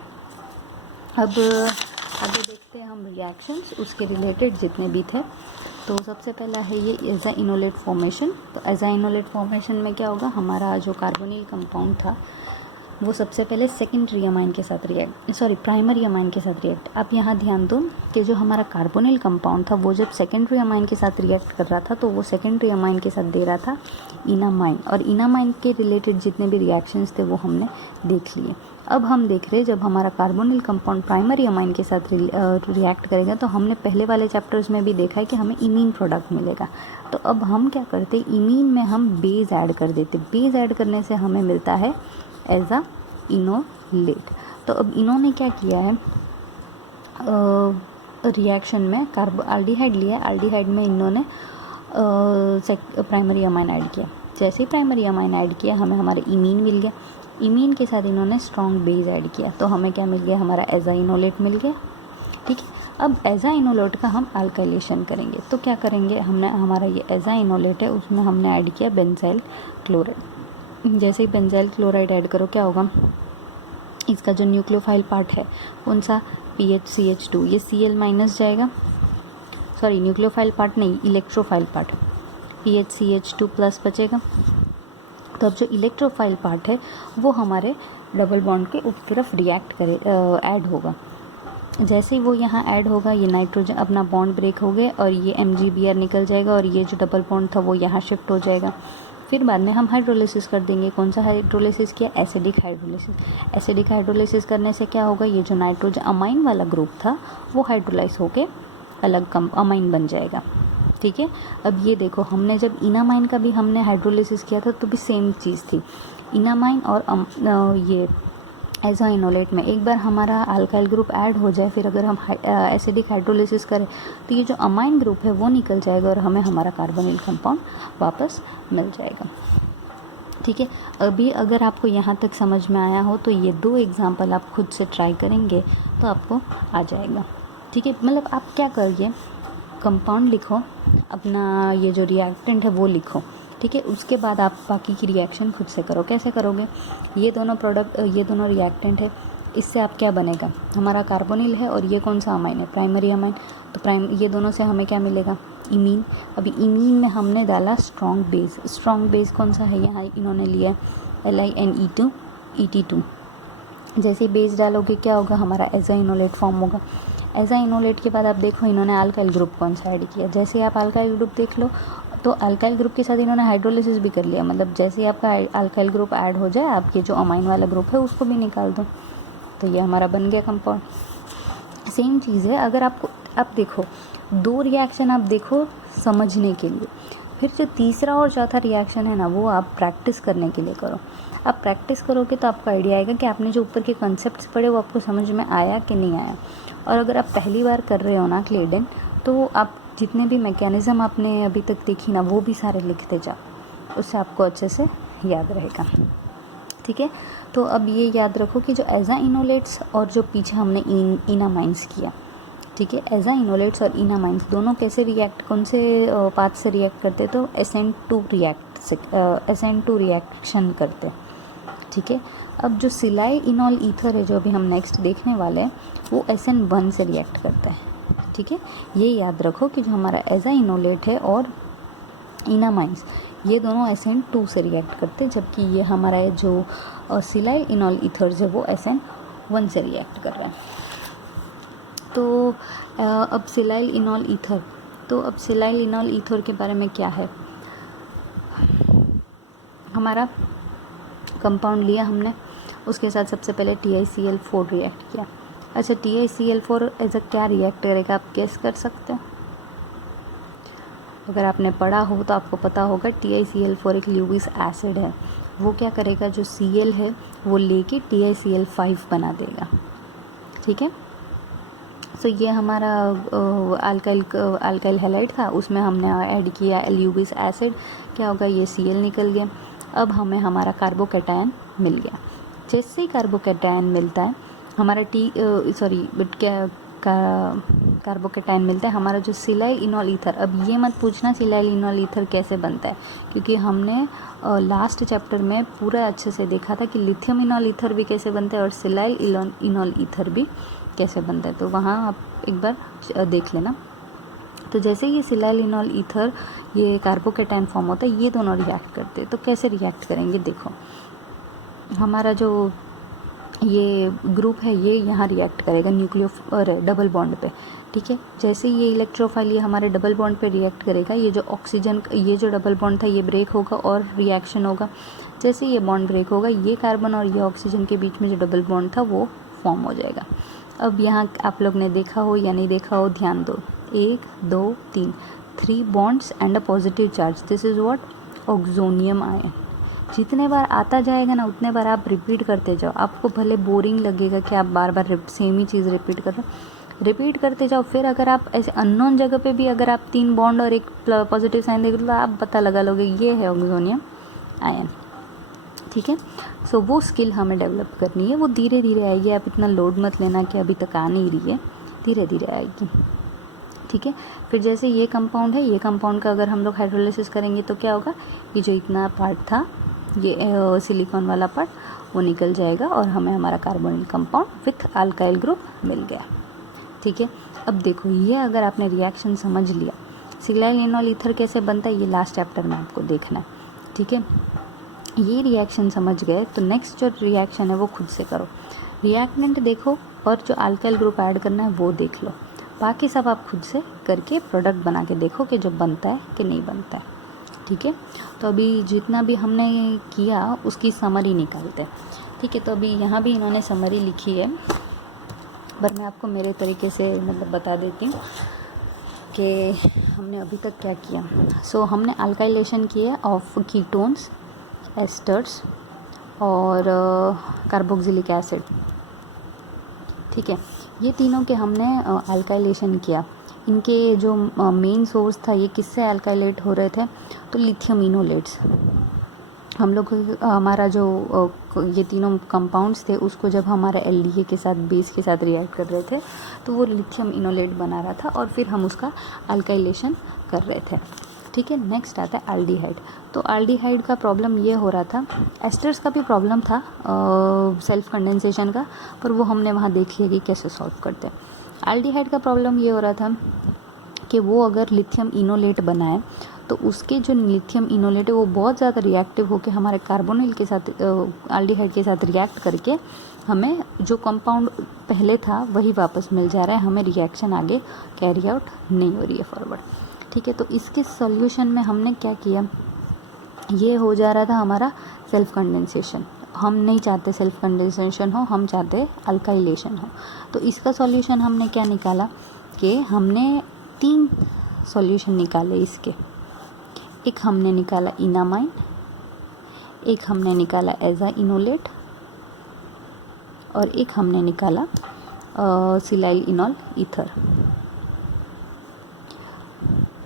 अब आगे देखते हैं हम रिएक्शंस, उसके रिलेटेड जितने भी थे। तो सबसे पहला है ये एजा इनोलेट फॉर्मेशन। तो एजा इनोलेट फॉर्मेशन में क्या होगा, हमारा जो कार्बोनिल कंपाउंड था वो सबसे पहले सेकेंडरी अमाइन के साथ प्राइमरी अमाइन के साथ रिएक्ट। आप यहाँ ध्यान दो कि जो हमारा कार्बोनिल कंपाउंड था वो जब सेकेंडरी अमाइन के साथ रिएक्ट कर रहा था तो वो सेकेंडरी अमाइन के साथ दे रहा था इनामाइन, और इनामाइन के रिलेटेड जितने भी रिएक्शंस थे वो हमने देख लिए। अब हम देख रहे हैं जब हमारा कार्बोनिल कंपाउंड प्राइमरी अमाइन के साथ रिएक्ट करेगा तो हमने पहले वाले चैप्टर्स में भी देखा है कि हमें इमीन प्रोडक्ट मिलेगा। तो अब हम क्या करते, इमीन में हम बेस ऐड कर देते, बेस ऐड करने से हमें मिलता है एजा इनोलेट। तो अब इन्होंने क्या किया है, रिएक्शन में एल्डिहाइड लिया, एल्डिहाइड में इन्होंने प्राइमरी अमाइन ऐड किया। जैसे ही प्राइमरी अमाइन ऐड किया हमें हमारा इमीन मिल गया, इमीन के साथ इन्होंने स्ट्रॉन्ग बेस ऐड किया तो हमें क्या मिल गया, हमारा एजा इनोलेट मिल गया, ठीक है। अब एजा इनोलेट का हम अल्काइलेशन करेंगे तो क्या करेंगे, हमने हमारा ये एजा इनोलेट है उसमें हमने ऐड किया बेंजाइल क्लोराइड। जैसे ही बेंजाइल क्लोराइड ऐड करो क्या होगा, इसका जो न्यूक्लियोफाइल पार्ट है कौन सा, PHCH2, ये Cl माइनस जाएगा, सॉरी न्यूक्लियोफाइल पार्ट नहीं, इलेक्ट्रोफाइल पार्ट, PHCH2 प्लस बचेगा। तो अब जो इलेक्ट्रोफाइल पार्ट है वो हमारे डबल बॉन्ड के उस तरफ रिएक्ट करे, ऐड होगा। जैसे ही वो यहाँ ऐड होगा ये नाइट्रोजन अपना बॉन्ड ब्रेक हो गया और ये MgBr निकल जाएगा और ये जो डबल बॉन्ड था वो यहाँ शिफ्ट हो जाएगा। फिर बाद में हम हाइड्रोलिसिस कर देंगे। कौन सा हाइड्रोलिसिस किया, एसिडिक हाइड्रोलिसिस। एसिडिक हाइड्रोलिसिस करने से क्या होगा, ये जो नाइट्रोजन अमाइन वाला ग्रुप था वो हाइड्रोलाइज होके अलग अमाइन बन जाएगा, ठीक है। अब ये देखो हमने जब इनामाइन का भी हमने हाइड्रोलिसिस किया था तो भी सेम चीज़ थी, इनामाइन और ये एजा इनोलेट में एक बार हमारा अल्काइल ग्रुप ऐड हो जाए फिर अगर हम एसिडिक हाइड्रोलिसिस करें तो ये जो अमाइन ग्रुप है वो निकल जाएगा और हमें हमारा कार्बोनिल कंपाउंड वापस मिल जाएगा, ठीक है। अभी अगर आपको यहाँ तक समझ में आया हो तो ये 2 एग्जाम्पल आप खुद से ट्राई करेंगे तो आपको आ जाएगा, ठीक है। मतलब आप क्या करिए, कंपाउंड लिखो, अपना ये जो रिएक्टेंट है वो लिखो, ठीक है। उसके बाद आप बाकी की रिएक्शन खुद से करो। कैसे करोगे, ये दोनों रिएक्टेंट है, इससे आप क्या बनेगा, हमारा कार्बोनिल है और ये कौन सा अमाइन है, प्राइमरी अमाइन। तो ये दोनों से हमें क्या मिलेगा, इमीन। अभी इमीन में हमने डाला स्ट्रॉन्ग बेस कौन सा है, यहाँ इन्होंने लिया है LiNe2 Et2। जैसे ही बेस डालोगे क्या होगा, हमारा एजा इनोलेट फॉर्म होगा। एजा इनोलेट के बाद आप देखो इन्होंने अल्काइल ग्रुप कौन सा ऐड किया। जैसे आप अल्काइल ग्रुप देख लो तो अल्काइल ग्रुप के साथ इन्होंने हाइड्रोलिसिस भी कर लिया, मतलब जैसे ही आपका अल्काइल ग्रुप ऐड हो जाए आप ये जो अमाइन वाला ग्रुप है उसको भी निकाल दो तो ये हमारा बन गया कंपाउंड। सेम चीज़ है, अगर आपको आप देखो 2 रिएक्शन आप देखो समझने के लिए, फिर जो तीसरा और चौथा रिएक्शन है ना वो आप प्रैक्टिस करने के लिए करो। आप प्रैक्टिस करोगे तो आपको आइडिया आएगा कि आपने जो ऊपर के कॉन्सेप्ट्स पढ़े वो आपको समझ में आया कि नहीं आया। और अगर आप पहली बार कर रहे हो ना क्लेडेन, तो आप जितने भी मैकेनिज़्म आपने अभी तक देखी ना वो भी सारे लिखते जाओ, उससे आपको अच्छे से याद रहेगा। ठीक है, तो अब ये याद रखो कि जो एजा इनोलेट्स और जो पीछे हमने इनामाइंस किया, ठीक है, एजा इनोलेट्स और इनामाइंस दोनों कैसे रिएक्ट, कौन से पाथ से रिएक्ट करते, तो SN2 रिएक्शन करते। ठीक है, अब जो सिलाइल इनॉल ईथर है जो अभी हम नेक्स्ट देखने वाले हैं वो SN1 से रिएक्ट करता है। ठीक है, ये याद रखो कि जो हमारा एजा इनोलेट है और इनामाइंस ये दोनों SN2 से रिएक्ट करते हैं, जबकि ये हमारा जो सिलाइल इनॉल ईथर्स है वो SN1 से रिएक्ट कर रहे हैं। तो अब सिलाइल इनॉल ईथर, तो अब सिलाइल इनॉल ईथर के बारे में क्या है, हमारा कंपाउंड लिया हमने, उसके साथ सबसे पहले TiCl4 रिएक्ट किया। अच्छा, TiCl4 एज अ क्या रिएक्ट करेगा, आप गेस कर सकते हैं? अगर आपने पढ़ा हो तो आपको पता होगा TiCl4 एक ल्यूविस एसिड है, वो क्या करेगा, जो Cl है वो लेके TiCl5 बना देगा। ठीक है, तो ये हमारा अल्काइल हैलाइड था, उसमें हमने ऐड किया ल्यूविस एसिड, क्या होगा, ये Cl निकल गया। अब हमें हमारा कार्बोकैटायन मिल गया। जैसे ही कार्बोकैटायन मिलता है हमारा कार्बोकैटायन मिलता है, हमारा जो सिलाइल इनॉल ईथर, अब ये मत पूछना सिलाइल इनॉल ईथर कैसे बनता है, क्योंकि हमने लास्ट चैप्टर में पूरा अच्छे से देखा था कि लिथियम इनॉल ईथर भी कैसे बनता है और सिलाइल इनॉल ईथर भी कैसे बनता है, तो वहाँ आप एक बार देख लेना। तो जैसे ये सिलाइल इनॉल ईथर ये कार्बोकैटायन फॉर्म होता है, ये दोनों रिएक्ट करते हैं। तो कैसे रिएक्ट करेंगे, देखो हमारा जो ये ग्रुप है ये यहाँ रिएक्ट करेगा डबल बॉन्ड पे। ठीक है, जैसे ये इलेक्ट्रोफाइल ये हमारे डबल बॉन्ड पे रिएक्ट करेगा, ये जो ऑक्सीजन, ये जो डबल बॉन्ड था ये ब्रेक होगा और रिएक्शन होगा। जैसे ये बॉन्ड ब्रेक होगा, ये कार्बन और ये ऑक्सीजन के बीच में जो डबल बॉन्ड था वो फॉर्म हो जाएगा। अब यहाँ आप लोग ने देखा हो या नहीं देखा हो, ध्यान दो, 1 2 3 3 bonds and a positive charge, this is what, oxonium ion. जितने बार आता जाएगा ना उतने बार आप रिपीट करते जाओ, आपको भले बोरिंग लगेगा कि आप बार बार सेम ही चीज़ रिपीट कर रहे हो, रिपीट करते जाओ। फिर अगर आप ऐसे अननोन जगह पे भी अगर आप 3 बॉन्ड और एक पॉजिटिव साइन देख लो तो आप पता लगा लोगे ये है ऑक्सोनियम आयन। ठीक है, सो वो स्किल हमें डेवलप करनी है, वो धीरे धीरे आएगी, आप इतना लोड मत लेना कि अभी तक आ नहीं रही है, धीरे धीरे आएगी। ठीक है, फिर जैसे ये कंपाउंड है, ये कंपाउंड का अगर हम लोग हाइड्रोलाइसिस करेंगे तो क्या होगा, ये जो इतना पार्ट था ये सिलिकॉन वाला पार्ट वो निकल जाएगा और हमें हमारा carbonyl compound with alkyl group मिल गया। ठीक है, अब देखो ये अगर आपने रिएक्शन समझ लिया, सिलाइल इनॉल ईथर कैसे बनता है ये लास्ट चैप्टर में आपको देखना है। ठीक है, ये रिएक्शन समझ गए तो नेक्स्ट जो रिएक्शन है वो खुद से करो, रिएक्टेंट देखो और जो अल्काइल ग्रुप ऐड करना है वो देख लो, बाकी सब आप खुद से करके प्रोडक्ट बना के देखो कि जो बनता है कि नहीं बनता है। ठीक है, तो अभी जितना भी हमने किया उसकी समरी निकालते हैं। ठीक है, तो अभी यहाँ भी इन्होंने समरी लिखी है, पर मैं आपको मेरे तरीके से मतलब बता देती हूँ कि हमने अभी तक क्या किया। सो हमने अल्काइलेशन किया ऑफ कीटोन्स, एस्टर्स और कार्बोक्सिलिक एसिड। ठीक है, ये तीनों के हमने अल्काइलेशन किया। इनके जो मेन सोर्स था ये किससे अल्काइलेट हो रहे थे, तो लिथियम इनोलेट्स। हम लोग हमारा जो ये तीनों कंपाउंड्स थे उसको जब हमारा एल्डिहाइड के साथ बेस के साथ रिएक्ट कर रहे थे तो वो लिथियम इनोलेट बना रहा था और फिर हम उसका अल्काइलेशन कर रहे थे। ठीक है, नेक्स्ट आता है एल्डिहाइड। तो एल्डिहाइड का प्रॉब्लम ये हो रहा था, एस्टर्स का भी प्रॉब्लम था सेल्फ कंडेंसेशन का, पर वो हमने वहाँ देख लिया कि कैसे सॉल्व करते हैं। एल्डिहाइड का प्रॉब्लम ये हो रहा था कि वो अगर लिथियम इनोलेट बनाए तो उसके जो लिथियम इनोलेट है वो बहुत ज़्यादा रिएक्टिव होकर हमारे कार्बोनिल के साथ एल्डिहाइड के साथ रिएक्ट करके हमें जो कंपाउंड पहले था वही वापस मिल जा रहा है, हमें रिएक्शन आगे कैरी आउट नहीं हो रही है फॉरवर्ड। ठीक है, तो इसके सॉल्यूशन में हमने क्या किया, ये हो जा रहा था हमारा सेल्फ कंडेंसेशन। हम नहीं चाहते सेल्फ कंडेंसेशन हो, हम चाहते अल्काइलेशन हो। तो इसका सॉल्यूशन हमने क्या निकाला कि हमने 3 सॉल्यूशन निकाले इसके। एक हमने निकाला इनामाइन, एक हमने निकाला एजा इनोलेट और एक हमने निकाला सिलाइल इनॉल ईथर।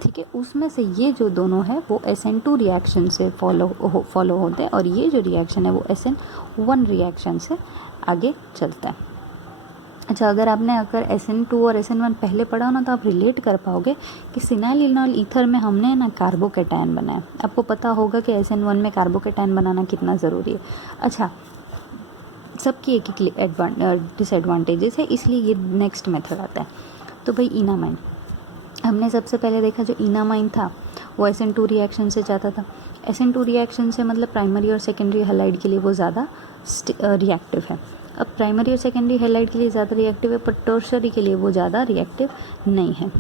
ठीक है, उसमें से ये जो दोनों है वो SN2 रिएक्शन से फॉलो होते हैं और ये जो रिएक्शन है वो SN1 रिएक्शन से आगे चलता है। अच्छा, अगर SN2 और SN1 पहले पढ़ा हो ना तो आप रिलेट कर पाओगे कि सिनाइल इनॉल ईथर में हमने ना कार्बोकेटायन बनाया। आपको पता होगा कि SN1 में कार्बोकेटायन बनाना कितना ज़रूरी है। अच्छा, सबकी एक एक डिसएडवांटेजेस है, इसलिए ये नेक्स्ट मेथड आता है। तो भाई इनामाइन, हमने सबसे पहले देखा जो इनामाइन था वो SN2 रिएक्शन से जाता था। SN2 रिएक्शन से मतलब प्राइमरी और सेकेंडरी हैलाइड के लिए वो ज़्यादा रिएक्टिव है। अब प्राइमरी और सेकेंडरी हैलाइड के लिए ज़्यादा रिएक्टिव है पर टर्शरी के लिए वो ज़्यादा रिएक्टिव नहीं है।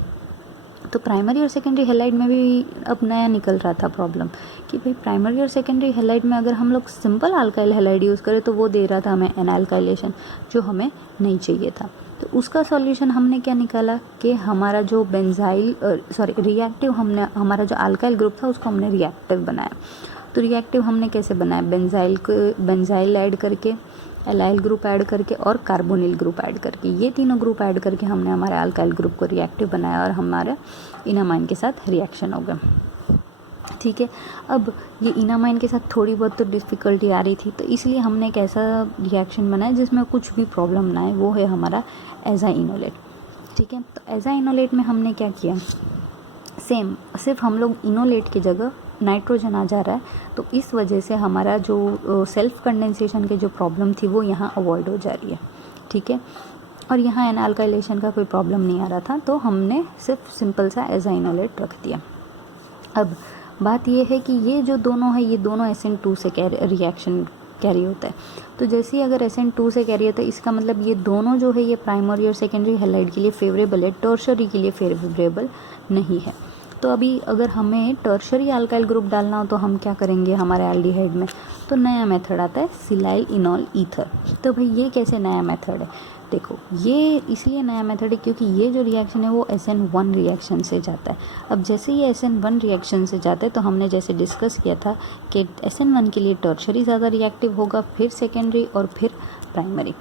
तो प्राइमरी और सेकेंडरी हैलाइड में भी अब नया निकल रहा था प्रॉब्लम कि भाई प्राइमरी और सेकेंडरी हैलाइड में अगर हम लोग सिंपल अल्काइल हैलाइड यूज़ करें तो वो दे रहा था हमें एनाल्काइलेशन, जो हमें नहीं चाहिए था। तो उसका सॉल्यूशन हमने क्या निकाला कि हमारा जो रिएक्टिव हमारा जो अल्काइल ग्रुप था उसको हमने रिएक्टिव बनाया। तो रिएक्टिव हमने कैसे बनाया, बेंजाइल ऐड करके, एलाइल ग्रुप ऐड करके और कार्बोनिल ग्रुप ऐड करके, ये तीनों ग्रुप ऐड करके हमने हमारे अल्काइल ग्रुप को रिएक्टिव बनाया और हमारे इनामाइन के साथ रिएक्शन हो गया। ठीक है, अब ये इनामाइन के साथ थोड़ी बहुत तो डिफ़िकल्टी आ रही थी, तो इसलिए हमने एक ऐसा रिएक्शन बनाया जिसमें कुछ भी प्रॉब्लम ना आए, वो है हमारा एज़ाइनोलेट। ठीक है, तो एज़ाइनोलेट में हमने क्या किया, सेम सिर्फ हम लोग इनोलेट की जगह नाइट्रोजन आ जा रहा है, तो इस वजह से हमारा जो सेल्फ कंडेंसेशन की जो प्रॉब्लम थी वो यहाँ अवॉइड हो जा रही है। ठीक है, और यहाँ एनाल्काइलेशन का कोई प्रॉब्लम नहीं आ रहा था, तो हमने सिर्फ सिंपल सा एज़ाइनोलेट रख दिया। अब बात ये है कि ये जो दोनों है ये दोनों SN2 से रिएक्शन कैरी होता है। तो जैसे ही अगर SN2 से कैरी होता है इसका मतलब ये दोनों जो है ये प्राइमरी और सेकेंडरी हैलाइड के लिए फेवरेबल है, टर्शरी के लिए फेवरेबल नहीं है। तो अभी अगर हमें टर्शरी अल्काइल ग्रुप डालना हो तो हम क्या करेंगे हमारे एल्डिहाइड में, तो नया मेथड आता है सिनाइल इनॉल ईथर। तो भाई ये कैसे नया मेथड है, देखो ये इसलिए नया मेथड है क्योंकि ये जो रिएक्शन है वो SN1 रिएक्शन से जाता है। अब जैसे ये SN1 रिएक्शन से जाता है तो हमने जैसे डिस्कस किया था कि SN1 के लिए टर्शरी ज़्यादा रिएक्टिव होगा, फिर सेकेंडरी और फिर प्राइमरी।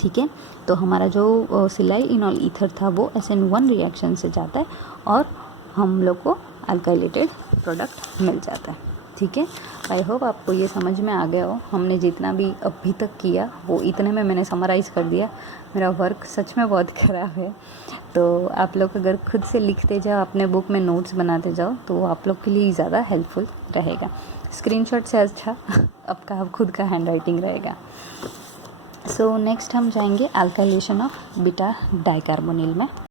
ठीक है, तो हमारा जो सिनाइल इनॉल ईथर था वो SN1 रिएक्शन से जाता है और हम लोग को अल्काइलेटेड प्रोडक्ट मिल जाता है। ठीक है, आई होप आपको ये समझ में आ गया हो। हमने जितना भी अभी तक किया वो इतने में मैंने समराइज़ कर दिया। मेरा वर्क सच में बहुत ख़राब है, तो आप लोग अगर खुद से लिखते जाओ, अपने बुक में नोट्स बनाते जाओ तो वो आप लोग के लिए ज़्यादा हेल्पफुल रहेगा। स्क्रीनशॉट से अच्छा आपका खुद का हैंड राइटिंग रहेगा। सो नेक्स्ट हम जाएंगे अल्काइलेशन ऑफ बीटा डाइकार्बोनिल में।